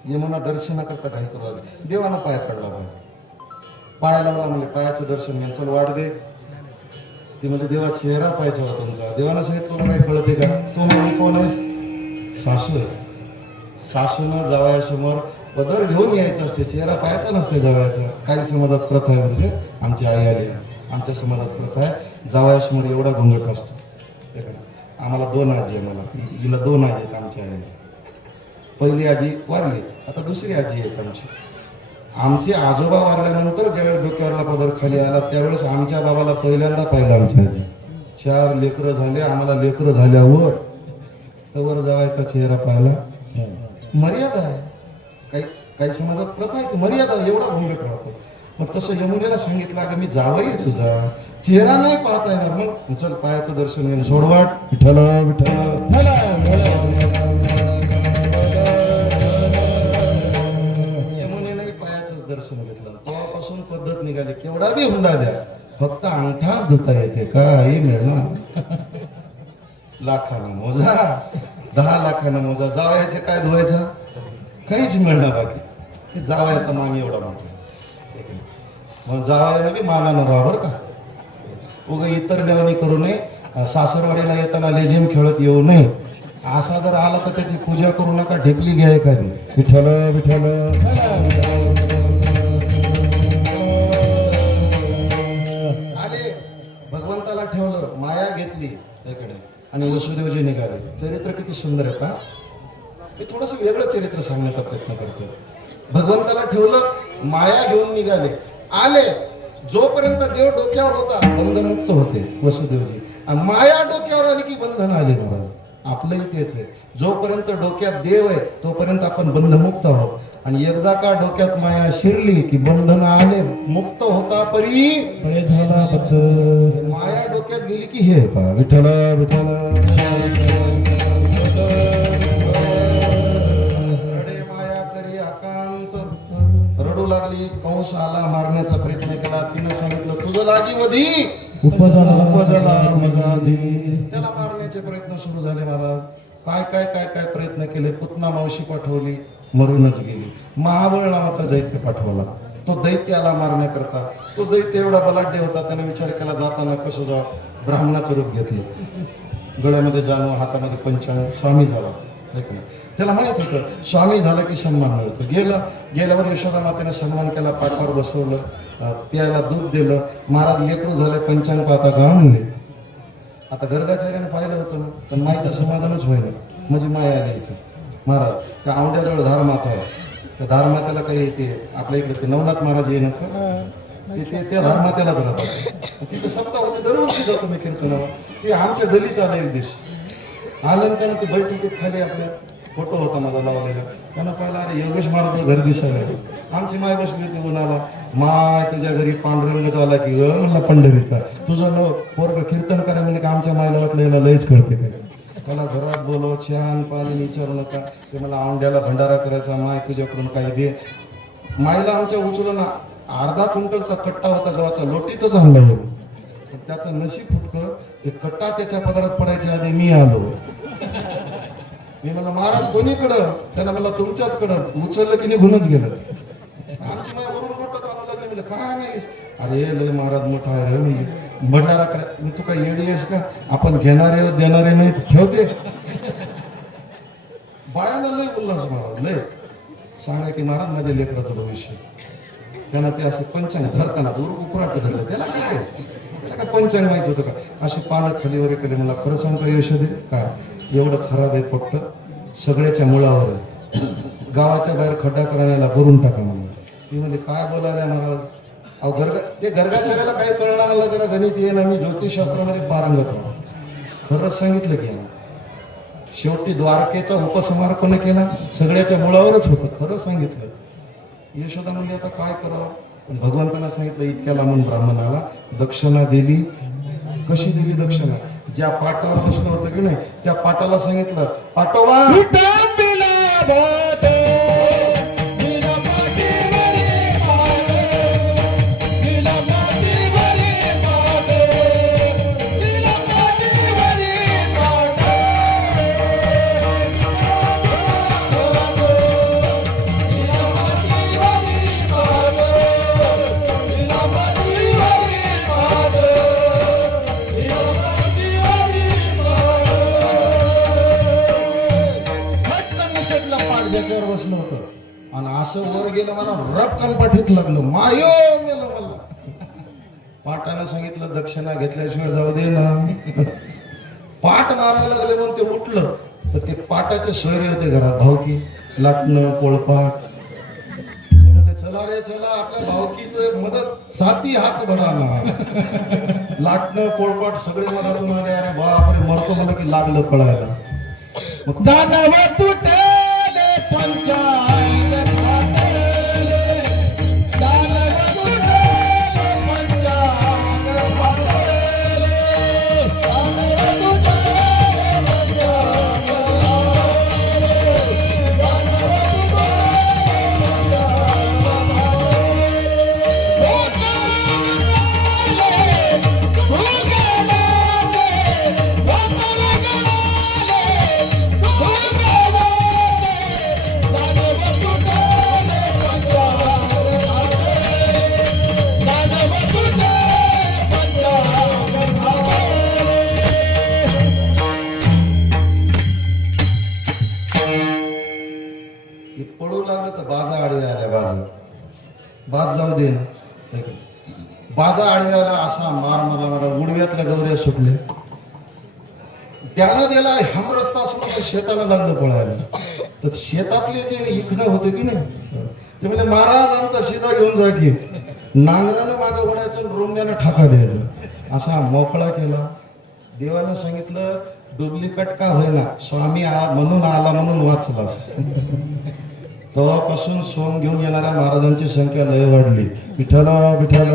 यमुना दर्शनाकरता काही करू लागले. देवानं पाय काढला बाहेर. पाय लावला. म्हणजे पायाचं दर्शन घ्या. चल वाढ दे. ती म्हणजे देवा चेहरा पाहिजे होता तुमचा. देवानं सांगितलं तुला काही कळते का. तू म्हणजे कोण आहेस. सासू आहे. सासूनं जावयासमोर पदर घेऊन यायचं असते, चेहरा पाहायचा नसते जावयाचा. काही समाजात प्रथा आहे, म्हणजे आमची आई आली, आमच्या समाजात प्रथा आहे जावयासमोर एवढा घोंगट असतो. हे का? आम्हाला 2 आजी आहे, मला हिला 2 आई आहेत आमच्या आईला. पहिली आजी वारली, आता दुसरी आजी आहेत आमची. आमचे आजोबा वारल्यानंतर ज्यावेळेस डोक्यावरला पदर खाली आला त्यावेळेस आमच्या बाबाला पहिल्यांदा पाहिलं आमच्या आजी. 4 लेकरं झाले, आम्हाला लेकरं झाल्यावर तवर जावायचा चेहरा पाहायला मर्यादा आहे. काही समाजात प्रथा आहे की मर्यादा एवढा घोंगट राहतो. मग तसं यमुनेला सांगितलं, अगं मी जावई आहे तुझा, चेहरा नाही पाहता येणार, मग चल पायाचं दर्शन घेऊन सोडवाट. विठ्ठल विठ्ठल. यमुनेलाही पायाचंच दर्शन घेतलं. तेव्हापासून पद्धत निघाली, केवढा बी हुंडा द्या, फक्त अंगठाच धुता येते, काही मिळणार. लाखानं मोजा, 10 लाखानं मोजा, जावयाचे काय धुवायचं, काहीच मिळणार बाकी. हे जावयाचा मान एवढा मोठा. मग जावयाला बी मानानं राहा बरं का. उगा इतर देवानी करू नये. सासरवाडीला येताना लेझिम खेळत येऊ नये. असा जर आला तर त्याची पूजा करू नका, ढेपली घ्या एखादी. विठ्ठल विठ्ठल. आले, भगवंताला ठेवलं, माया घेतली त्याकडे आणि वसुदेवजी निघाले. चरित्र किती सुंदर आहे का. मी थोडंसं वेगळं चरित्र सांगण्याचा प्रयत्न करतो. भगवंताला ठेवलं, माया घेऊन निघाले. आले, जोपर्यंत देव डोक्यावर होता बंधमुक्त होते वसुदेवजी, आणि माया डोक्यावर आली की बंधन आले. महाराज आपलंही तेच आहे, जोपर्यंत डोक्यात देव आहे तोपर्यंत आपण बंधमुक्त आहोत, आणि एकदा का डोक्यात माया शिरली की बंधन आले. मुक्त होता परी झाला बद्ध. माया डोक्यात गेली की हे पहा. विठ्ठल विठ्ठल. रडू लागली, कंस आला, मारण्याचा प्रयत्न केला. तिनं सांगितलं, तुझं लागी वधी उपजला मजा दी. त्याला मारण्याचे प्रयत्न सुरू झाले. महाराज काय काय काय काय प्रयत्न केले. पुतना मावशी पाठवली, मरूनच गेली. महाबळ नावाचा दैत्य पाठवला, तो दैत्याला मारण्याकरता. तो दैत्य एवढा बलाढ्य होता, त्याने विचार केला जाताना कसं जावं. ब्राह्मणाचं रूप घेतलं, गळ्यामध्ये जाणं, हातामध्ये पंचांग, स्वामी झाला. त्याला माहित होतं स्वामी झालं की सन्मान मिळतो. गेल्यावर यशोदा मातेने सन्मान केला, पाठावर बसवलं, प्यायला दूध दिलं. महाराज लेकरू झाले, पंचांग पाहता का म्हणले. आता गर्गाचार्याने पाहिलं होतं ना, तर माईचं समाधानच व्हायला, म्हणजे माया आली इथे. महाराज त्या औंड्याजवळ धारमाता आहे, त्या धारमात्याला काही येते आपल्या इकडे ते नवनाथ महाराज येणार का, ते त्या धारमात्यालाच राहतात. तिथं सप्ताह होते, दरवर्षी जातो मी कीर्तनावर. ते आमच्या गलीत आलं एक दिवशी. आलं त्यानं ते बैठकीत खाली आपल्या फोटो होता माझा लावलेला. त्यानं पाहिला, अरे योगेश महाराज घर दिसायला. आमची माय बसली होती उन्हाला. माय तुझ्या घरी पांडुरंगच आला की ग म्हणला पंढरीचा. तुझं न पोरग कीर्तन करा म्हणजे का आमच्या मायला वाटलं याला लयच कळते काय. मला घरात बोलव, छान पाणी विचारू नका. ते मला औंड्याला भंडारा करायचा, माय तुझ्याकडून काही दे. मायला आमच्या उचलून अर्धा क्विंटलचा कट्टा होता गव्हाचा, लोटीतच आणला वरून. त्याचं नशीब फुटकं, ते कट्टा त्याच्या पदरात पडायच्या आधी मी आलो. मी म्हणलं महाराज कोणीकडं, त्यानं मला तुमच्याचकडं. उचललं की निघूनच गेलं. आमची माय वरून लोटत आणू लागली. म्हणलं काय नाही, अरे लय महाराज मोठा आहे रे. म्हणजे भंडारा करा, तू काय येडी आहेस का, आपण घेणारे देणारे नाही ठेवते. बायाला लय उल्हास महाराज, लय सांगा की महाराज माझ्या लेकराचं भविष्य. त्यांना ते असं पंचांग धरताना उकराट धरलं. त्याला काय, त्याला काय पंचांग माहित होतं का. असे पानं खालीवर केले. मला खरं सांग का यशोदे, काय एवढं खराब आहे पोट्ट, सगळ्याच्या मुळावर आहे. गावाच्या बाहेर खड्डा करायला भरून टाका म्हणून. ती म्हणजे काय बोलायला महाराज. अहो ते गर्गाचार्याला काही कळणार नाही, त्याला गणित ये ना. मी ज्योतिषशास्त्रामध्ये पारंगत आहे. खरंच सांगितलं की शेवटी द्वारकेचा उपसंहार कोणी केला, सगळ्याच्या मुळावरच होतं. खरं सांगितलं. यशोदा म्हणजे आता काय करावं. भगवंतांना सांगितलं, इतक्या लांबून ब्राह्मणाला दक्षिणा दिली. कशी दिली दक्षिणा, ज्या पाटावर बसलं होतं की नाही त्या पाटाला सांगितलं, पाटोबा असं वर गेलं मला रपकन पाठीत लागलं मायो मेलं मला. पाटानं सांगितलं दक्षिणा घेतल्याशिवाय जाऊ दे ना. पाट मारायला लागले म्हणून ते उठलं तर ते पाटाचे सोयरे होते घरात, भावकी लाटणं पोळपाट. ते म्हणले चला रे चला आपल्या भावकीचं मदत साती हात बढाना. लाटणं पोळपाट सगळे मनातून आले. अरे बापरे मरतो मला की लागलं पळायला. मग दानव तुटले पंचांग फाटले, दानव तुटले पंचांग फाटले, दानव तुटले पंचांग हे पळू लागलं तर बाजा आडव्या आल्या. बाज जाऊ दे ना. बाजा आडव्या आला असा मार मारला मला. उडव्यातल्या गवऱ्या सुटले. त्याला दिला हम रस्ता असून शेताला लागलं पळायला. तर शेतातले जे इकडं होते की नाही ते म्हणजे महाराज आमचा शिदा घेऊन जा की. नांगरानं मागं ओढायचं आणि रोमण्यानं ठाका द्यायचं. असा मोकळा केला. देवानं सांगितलं डुप्लिकेट का होईना स्वामी म्हणून आला म्हणून वाचलास. तेव्हापासून सोंग घेऊन येणाऱ्या महाराजांची संख्या लय वाढली. विठ्ठल विठ्ठल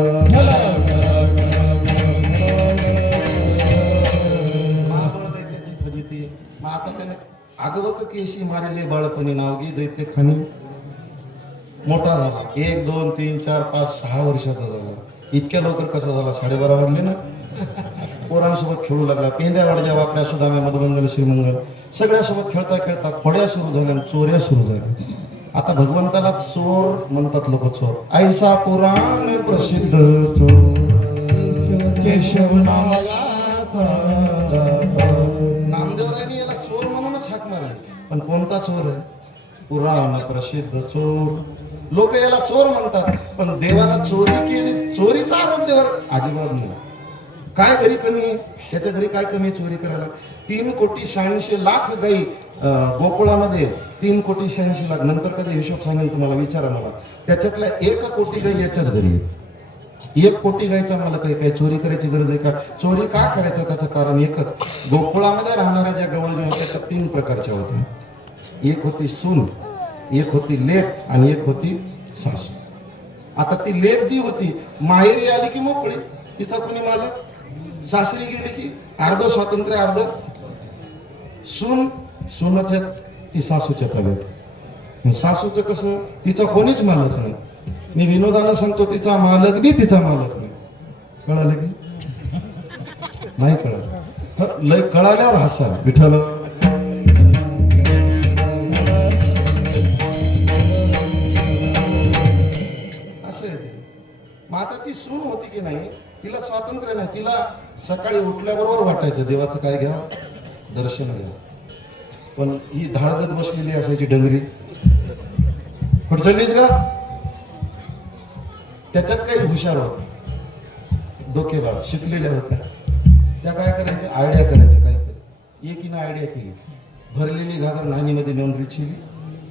महाबळ दैत्याची फजिती. मग आता त्याने आगवक केशी मारले बाळपणी नावगी दैत्य खानी. मोठा झाला 1 2 3 4 5 6 वर्षाचा झाला. इतक्या लवकर कसा झाला? 12:30 वाजले ना. पोरांसोबत खेळू लागला. पेंद्या वाडच्या वाकड्या सुधाम्या मधुमंगल श्रीमंगल सगळ्यासोबत खेळता खेळता खोड्या सुरू झाल्या, चोऱ्या सुरू झाल्या. आता भगवंताला चोर म्हणतात लोक. चोर ऐसा पुराण प्रसिद्ध चोर केशव नामाचा. नामदेवरायांनी याला चोर म्हणूनच हाक मारली. पण कोणता चोर आहे? पुराण प्रसिद्ध चोर. लोक याला चोर म्हणतात पण देवाला चोरी केली, चोरीचा आरोप देवावर अजिबात नाही. काय घरी कमी आहे? त्याच्या घरी काय कमी आहे चोरी करायला? 3,86,00,000 गाई गोकुळामध्ये. 3,86,00,000. नंतर कधी हिशोब सांगेल तुम्हाला, विचारा मला. त्याच्यातल्या 1 कोटी गाई याच्याच घरी आहेत. 1 कोटी गाईचा मालक आहे. काही चोरी करायची गरज आहे का? चोरी का करायचं? त्याचं कारण एकच. गोकुळामध्ये राहणाऱ्या ज्या गवळणी होत्या त्या 3 प्रकारच्या होत्या. एक होती सून, एक होती लेक आणि एक होती सासू. आता ती लेक जी होती माहेरी आली की मोकळी, तिचा कोणी मालक. सासरी गेली की अर्ध स्वातंत्र्य अर्ध. सूनच्या ती सासूच्या ताब्यात. सासूचं कसं? तिचा कोणीच मालक नाही. मी विनोदानं सांगतो तिचा मालक बी तिचा मालक नाही. कळालं की नाही? कळालं. लय कळाल्यावर हसा. विठ्ठल मग आता ती सून होती की नाही, तिला स्वातंत्र्य नाही. तिला सकाळी उठल्याबरोबर वाटायचं देवाचं काय घ्या, दर्शन घ्या. पण ही धाडजत बसलेली असायची डंगरी. कुठं चाललीस का? त्याच्यात काही हुशार होत, डोकेबाज शिकलेल्या होत्या. त्या काय करायच्या? आयडिया करायच्या काहीतरी. एकीनं आयडिया केली. भरलेली घागर नाणीमध्ये नेऊन रिचिली,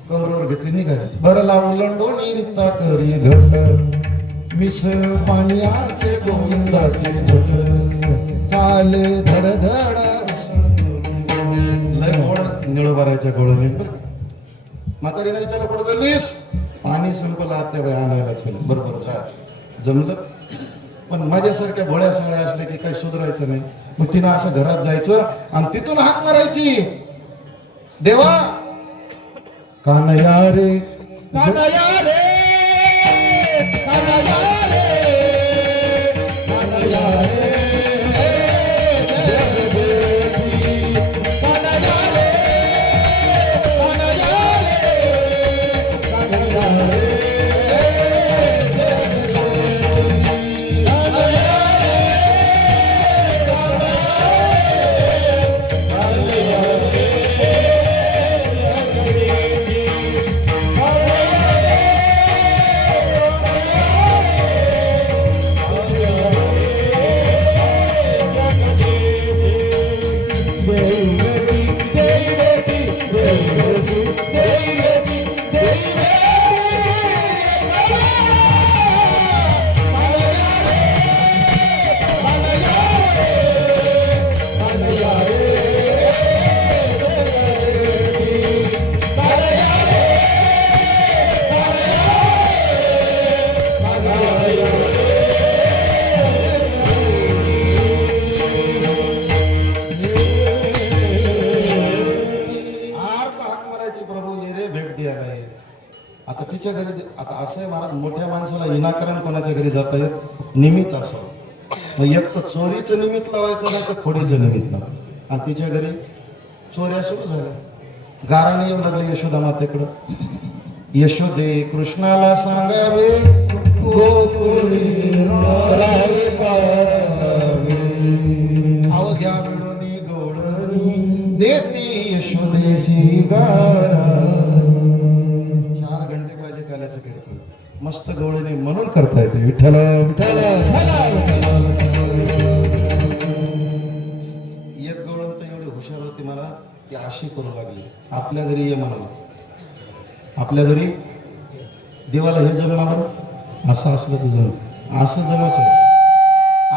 कमरेवर घेतली, निघाली. बरं लावून लंडोनी रित्ता करी घट, मिस पाण्याचे गोविंदाचे झट, चाले धड धड. लय गोड निळोबाराच्या गोळणी. म्हातारीला विचारलं कुठं चाललीस? पाणी संपलं आत्या बाई आणायला. चल बरोबर जा. जमलं. पण माझ्यासारख्या भोळ्या सगळ्या असल्या की काही सुधारायचं नाही. मग तिनं असं घरात जायचं आणि तिथून हाक मारायची, देवा कानया रे कानया रे कानया रे कानया रे जगदेवी कानया रे कानया रे कानया रे असं आहे महाराज, मोठ्या माणसाला विनाकारण कोणाच्या घरी जाता येत निमित्त असावं. मग एक तर चोरीचं निमित्त लावायचं नाही तर खोडीचं निमित्त लावायचं. आणि तिच्या घरी चोऱ्या सुरू झाल्या. गाराने येऊ लागले यशोदा मातेकडं. यशोदे कृष्णाला सांगावे गोकुळी राहावे गावे. अवघ्या मिळूनी गोडणी देती यशोदेशी गारा. 4 घंटे पाहिजे काल्याचं कीर्तन, मस्त गवळणी म्हणून करता येते. विठ्ठल विठ्ठल. एक गवळण तर एवढी हुशार होती मला, ती अशी करू लागली, आपल्या घरी ये म्हणाला. आपल्या घरी देवाला हे जमणार, असं असलं तर जम, असं जमायचं.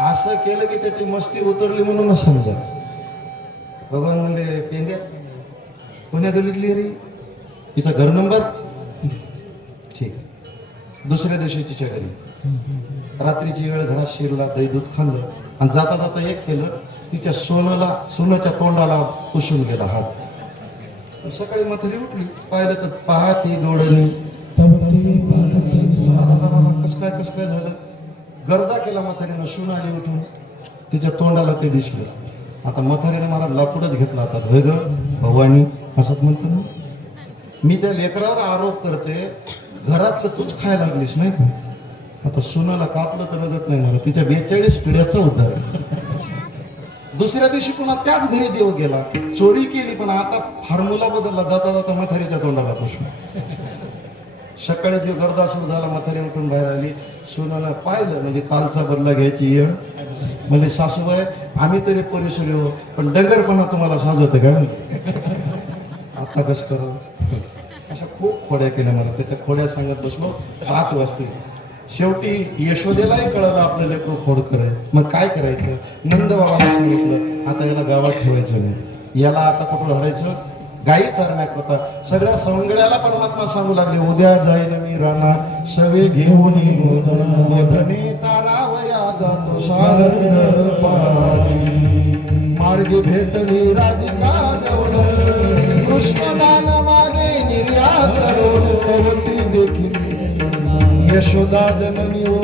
असं केलं की त्याची मस्ती उतरली म्हणूनच समजा. भगवान म्हणले पेंद्या कोण्या गल्लीतली रे, तिचा घर नंबर ठीक. दुसऱ्या दिवशी तिच्या घरी रात्रीची वेळ घरात शिरला, दही दूध खाल्लं आणि जाता जाता एक केलं, तिच्या सोनाच्या तोंडाला पुसून गेला हात. सकाळी म्हातारी उठली, पाहिलं तर पाहती गवळणी. कस काय झालं, गर्दा केला म्हातारीनं. सून आली उठून, तिच्या तोंडाला ते दिसलं. आता म्हातारीने मला लाकूडच घेतला आता. होय ग भवानी असंच म्हणतात ना. मी त्या लेकरावर आरोप करते, घरातलं तूच खायला लागलीस नाही का. आता सुनाला कापलं तर रगत नाही मला. तिच्या 42 पिढ्याचं उद्धार. दुसऱ्या दिवशी पुन्हा त्याच घरी देव गेला, चोरी केली, पण आता फॉर्म्युला बदलला. जाता जाता म्हातारीच्या तोंडाला पुसून. सकाळी जे गर्दा सुरू झाला, म्हातारी उठून बाहेर आली. सुनानं पाहिलं म्हणजे कालचा बदला घ्यायची येळ. म्हणजे सासूबाई आम्ही तरी परिसरी हो, पण डंगरपणा तुम्हाला साजवते काय म्हणजे. आता कसं करू. अशा खूप खोड्या केल्या मला. त्याच्या खोड्या सांगत बसलो 5 वाजता. शेवटी यशोदेलाही कळलं आपलं लेकरू खोडकर आहे. मग काय करायचं, नंद बाबांना सांगितलं आता याला गावात ठेवायचं नाही, याला आता कुठं हडायचं, गायी चारण्याकरता. सगळ्या सवंगड्याला परमात्मा सांगू लागले, उद्या जाईल मी राणा सवे घेऊन मोधने चारावया जातो सारंग पारी. मार्गी भेटली राधिका गवळण, कृष्णदान मागे निर्यासरून तवती देखील. यशोदा जननी ओ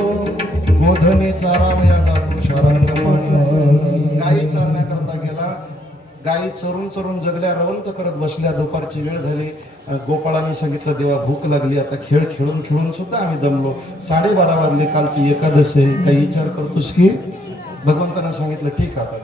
गोधने चारावया जातो सारंग पारी. गायी चारण्याकरता गेला. गायी चरून चरून जगल्या, रवंत करत बसल्या. दुपारची वेळ झाली. गोपाळाने सांगितलं देवा भूक लागली. आता खेळ खेळून खेळून सुद्धा आम्ही दमलो. 12:30 वाजले, कालची एकादश आहे, काही विचार करतोस की. भगवंतानं सांगितलं ठीक आता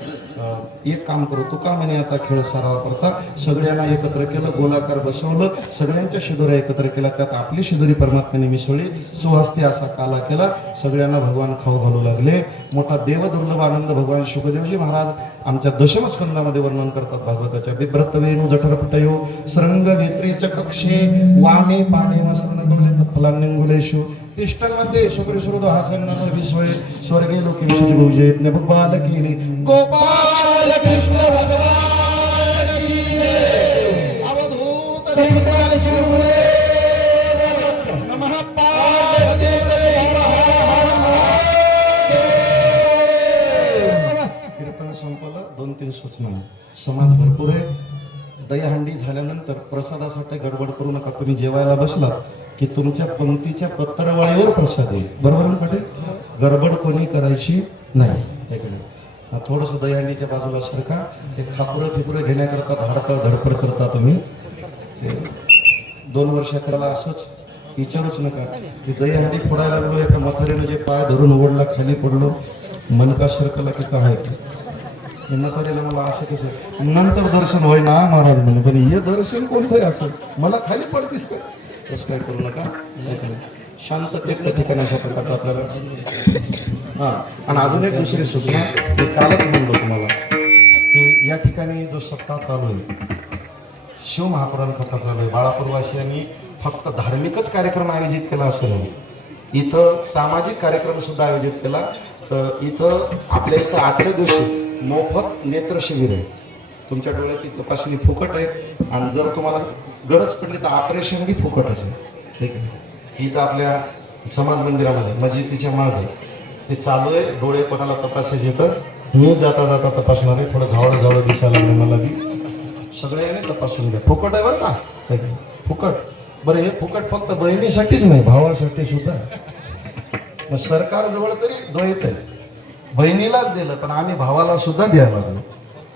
एक काम करू, तू का म्हणे आता खेळ सराव करता. सगळ्यांना एकत्र केलं, गोलाकार बसवलं, सगळ्यांच्या शिदोऱ्या एकत्र केल्या, त्यात आपली शिदोरी परमात्म्याने मिसळली. सुहस्ती असा काला केला. सगळ्यांना भगवान खाऊ घालू लागले. मोठा देवदुर्लभ आनंद भगवान शुकदेवजी महाराज आमच्या दशमस्कंदामध्ये वर्णन करतात भागवताच्या. बिभ्रत वेणू जठरपटयो सरंग वेत्रीच कक्षे वामे पाणे मसरण कवले तत्फलान्यंगुलेषु तिष्ठन्मध्ये शुक्रिश्रुतो हासन्न विश्वये स्वर्गे लोके विशुद्धी भुजे भगवान केली. गोपाल कृष्ण भगवान की जय. अवधूत कृष्ण शिवदेव नमः पार्वती कीर्तन संपलं. 2-3 सूचना. समाज भरपूर आहे. दहीहंडी झाल्यानंतर प्रसादासाठी गडबड करू नका. तुम्ही जेवायला बसलात की तुमच्या पंक्तीच्या पत्रवाळीवर प्रसाद येईल. बरोबर ना पाटील. गडबड कोणी करायची नाही. थोडंसं दहीहंडीच्या बाजूला सरका. हे खापुरं फिपुरं घेण्याकरता धडपड करता तुम्ही. 2 वर्षाकडला असंच विचारूच नका. ती दहीहंडी फोडायला लागलो, एका म्हातारीनं जे पाय धरून ओढला, खाली पडलो, मनका सरकला की काय. म्हातारीला मला असं कसं नंतर दर्शन होईना महाराज म्हणे, पण हे दर्शन कोणतंही असं मला खाली पडतीस का. तसं काय करू नका. शांततेत त्या ठिकाणी अशा प्रकारचं आपल्याला. हां, आणि अजून एक दुसरी सूचना. मी कालच म्हणलो तुम्हाला की या ठिकाणी जो सप्ताह चालू आहे, शिव महापुराण कथा चालू आहे. बाळापूरवासियांनी फक्त धार्मिकच कार्यक्रम आयोजित केला असं नाही, इथं सामाजिक कार्यक्रम सुद्धा आयोजित केला. तर इथं आपल्या इथं आजच्या दिवशी मोफत नेत्र शिबिर आहे. तुमच्या डोळ्याची तपासणी फुकट आहे, आणि जर तुम्हाला गरज पडली तर ऑपरेशन बी फुकटच आहे. ठीक आहे. इथं आपल्या समाज मंदिरामध्ये मस्जिदीच्या मागे ते चालू आहे. डोळे कोणाला तपासायचे तर मी जाता जाता तपासणार आहे. थोडं झावळं दिसायला लागलं मला बी. सगळ्यांनी तपासून घ्या. फुकट आहे बरं का, फुकट. बरं हे फुकट फक्त बहिणीसाठीच नाही, भावासाठी सुद्धा. मग सरकार जवळ तरी द्वैत आहे, बहिणीलाच दिलं पण आम्ही भावाला सुद्धा द्यायला लागलो.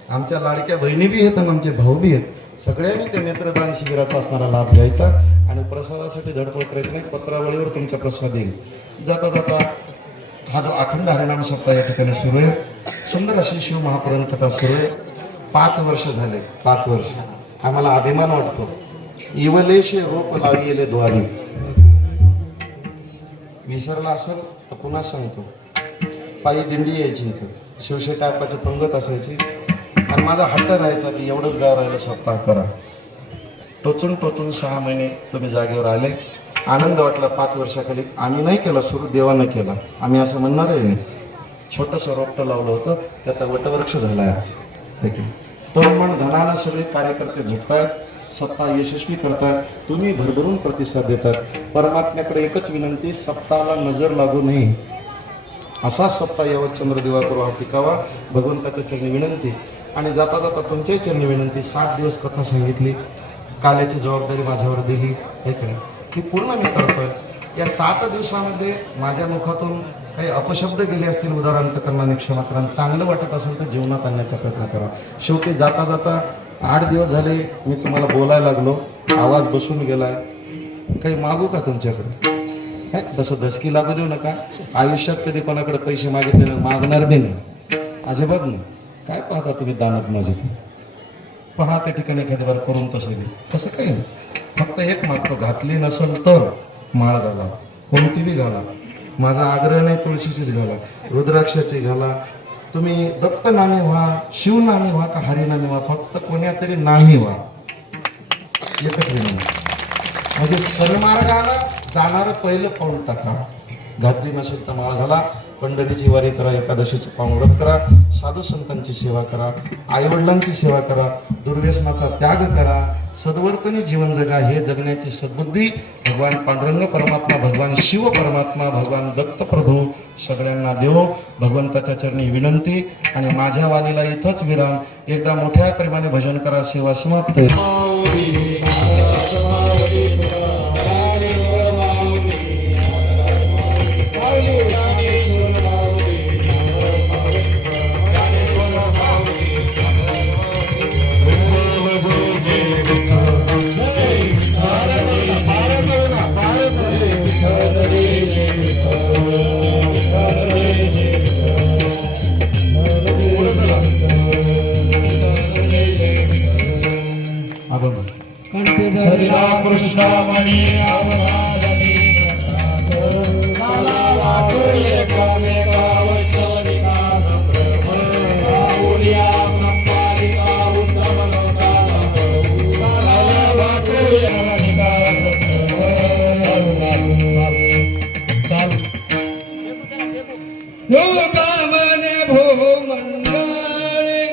आमच्या लाडक्या बहिणी बी आहेत आणि आमचे भाऊ बी आहेत. सगळ्यांनी त्या नेत्रदान शिबिराचा असणारा लाभ घ्यायचा आणि प्रसादासाठी धडपड करायची नाही. पत्रावळीवर तुमचा प्रसाद येईल. जाता जाता हा जो अखंड हरिनाम सप्ताह या ठिकाणी सुरू आहे, सुंदर अशी शिव महापुराण कथा सुरू आहे. 5 वर्ष झाले, 5 वर्ष. आम्हाला अभिमान वाटतो. इवलेशे रोप लाविले द्वारी. विसरला असेल तर पुन्हा सांगतो. पायी दिंडी यायची इथं, शिवशेठ आप्पाची पंगत असायची आणि माझा हट्ट राहायचा की एवढंच गाव राहिलं सप्ताह करा. टोचून टोचून 6 महिने तुम्ही जागेवर आले. आनंद वाटला. 5 वर्षाखाली आम्ही नाही केला सुरू, देवानं केला. आम्ही असं म्हणणार आहे नाही. छोटंसं रोपटं लावलं होतं, त्याचा वटवृक्ष झाला आहे आज. तरुण मन धनानं सगळे कार्यकर्ते झुकतायत, सप्ताह यशस्वी करतायत. तुम्ही भरभरून प्रतिसाद देतात. परमात्म्याकडे एकच विनंती, सप्ताहाला नजर लागू नये. असा सप्ताह यावत चंद्र दिवाकर हा टिकावा, भगवंताच्या चरणी विनंती. आणि जाता जाता तुमच्याही चरणी विनंती. 7 दिवस कथा सांगितली, काल्याची जबाबदारी माझ्यावर दिली, हे काय ती पूर्ण मी करतोय. या 7 दिवसामध्ये माझ्या मुखातून काही अपशब्द गेले असतील, उदाहरणार्थ क्षमा करा. चांगलं वाटत असेल तर जीवनात आणण्याचा प्रयत्न करा. शेवटी जाता जाता 8 दिवस झाले मी तुम्हाला बोलायला लागलो, आवाज बसून गेलाय. काही मागू का तुमच्याकडे? तसं धसकी लागू देऊ नका. आयुष्यात कधी कोणाकडे पैसे मागितले नाही, मागणार बी नाही, अजिबात नाही. काय पाहता तुम्ही दानात माझे? पहा त्या ठिकाणी एखादी बार करून तसं बी तसं काही नाही. फक्त एक मागतो, घातली नसेल तर माळ घाला, कोणती बी घाला. माझा आग्रह नाही, तुळशीचीच घाला, रुद्राक्षाची घाला. तुम्ही दत्त नामी व्हा, शिव नामी व्हा का हरी नामी व्हा, फक्त कोण्या तरी नामी व्हा. एकच विनंती. म्हणजे सन्मार्गानं जाणारं पहिलं पाऊल टाका. घातली नसेल तर माळ घाला, पंढरीची वारी करा, एकादशीचं पावव्रत करा, साधू संतांची सेवा करा, आईवडिलांची सेवा करा, दुर्व्यसनाचा त्याग करा, सद्वर्तनी जीवन जगा. हे जगण्याची सद्बुद्धी भगवान पांडुरंग परमात्मा, भगवान शिव परमात्मा, भगवान दत्त प्रभू सगळ्यांना देव. भगवंताच्या चरणी विनंती आणि माझ्या वाणीला इथंच विराम. एकदा मोठ्या प्रेमाने भजन करा. सेवा समाप्त. कृष्ण मणि अवधारणी काला वाटुले कामे गावचवरिका संभ्रमया ब्रह्मादिका उत्तम लोकाला काला वाटुले अनिका संभ्रम लोकामने भूमंडळे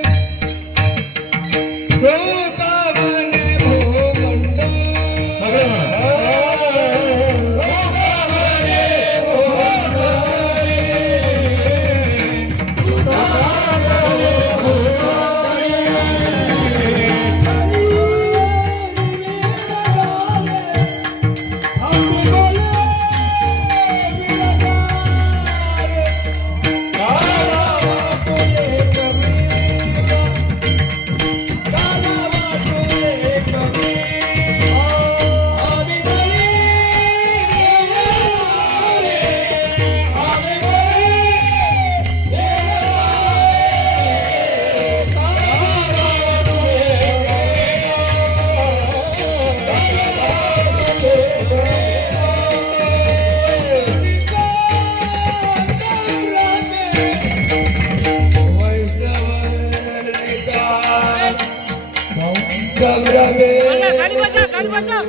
खाली बसा.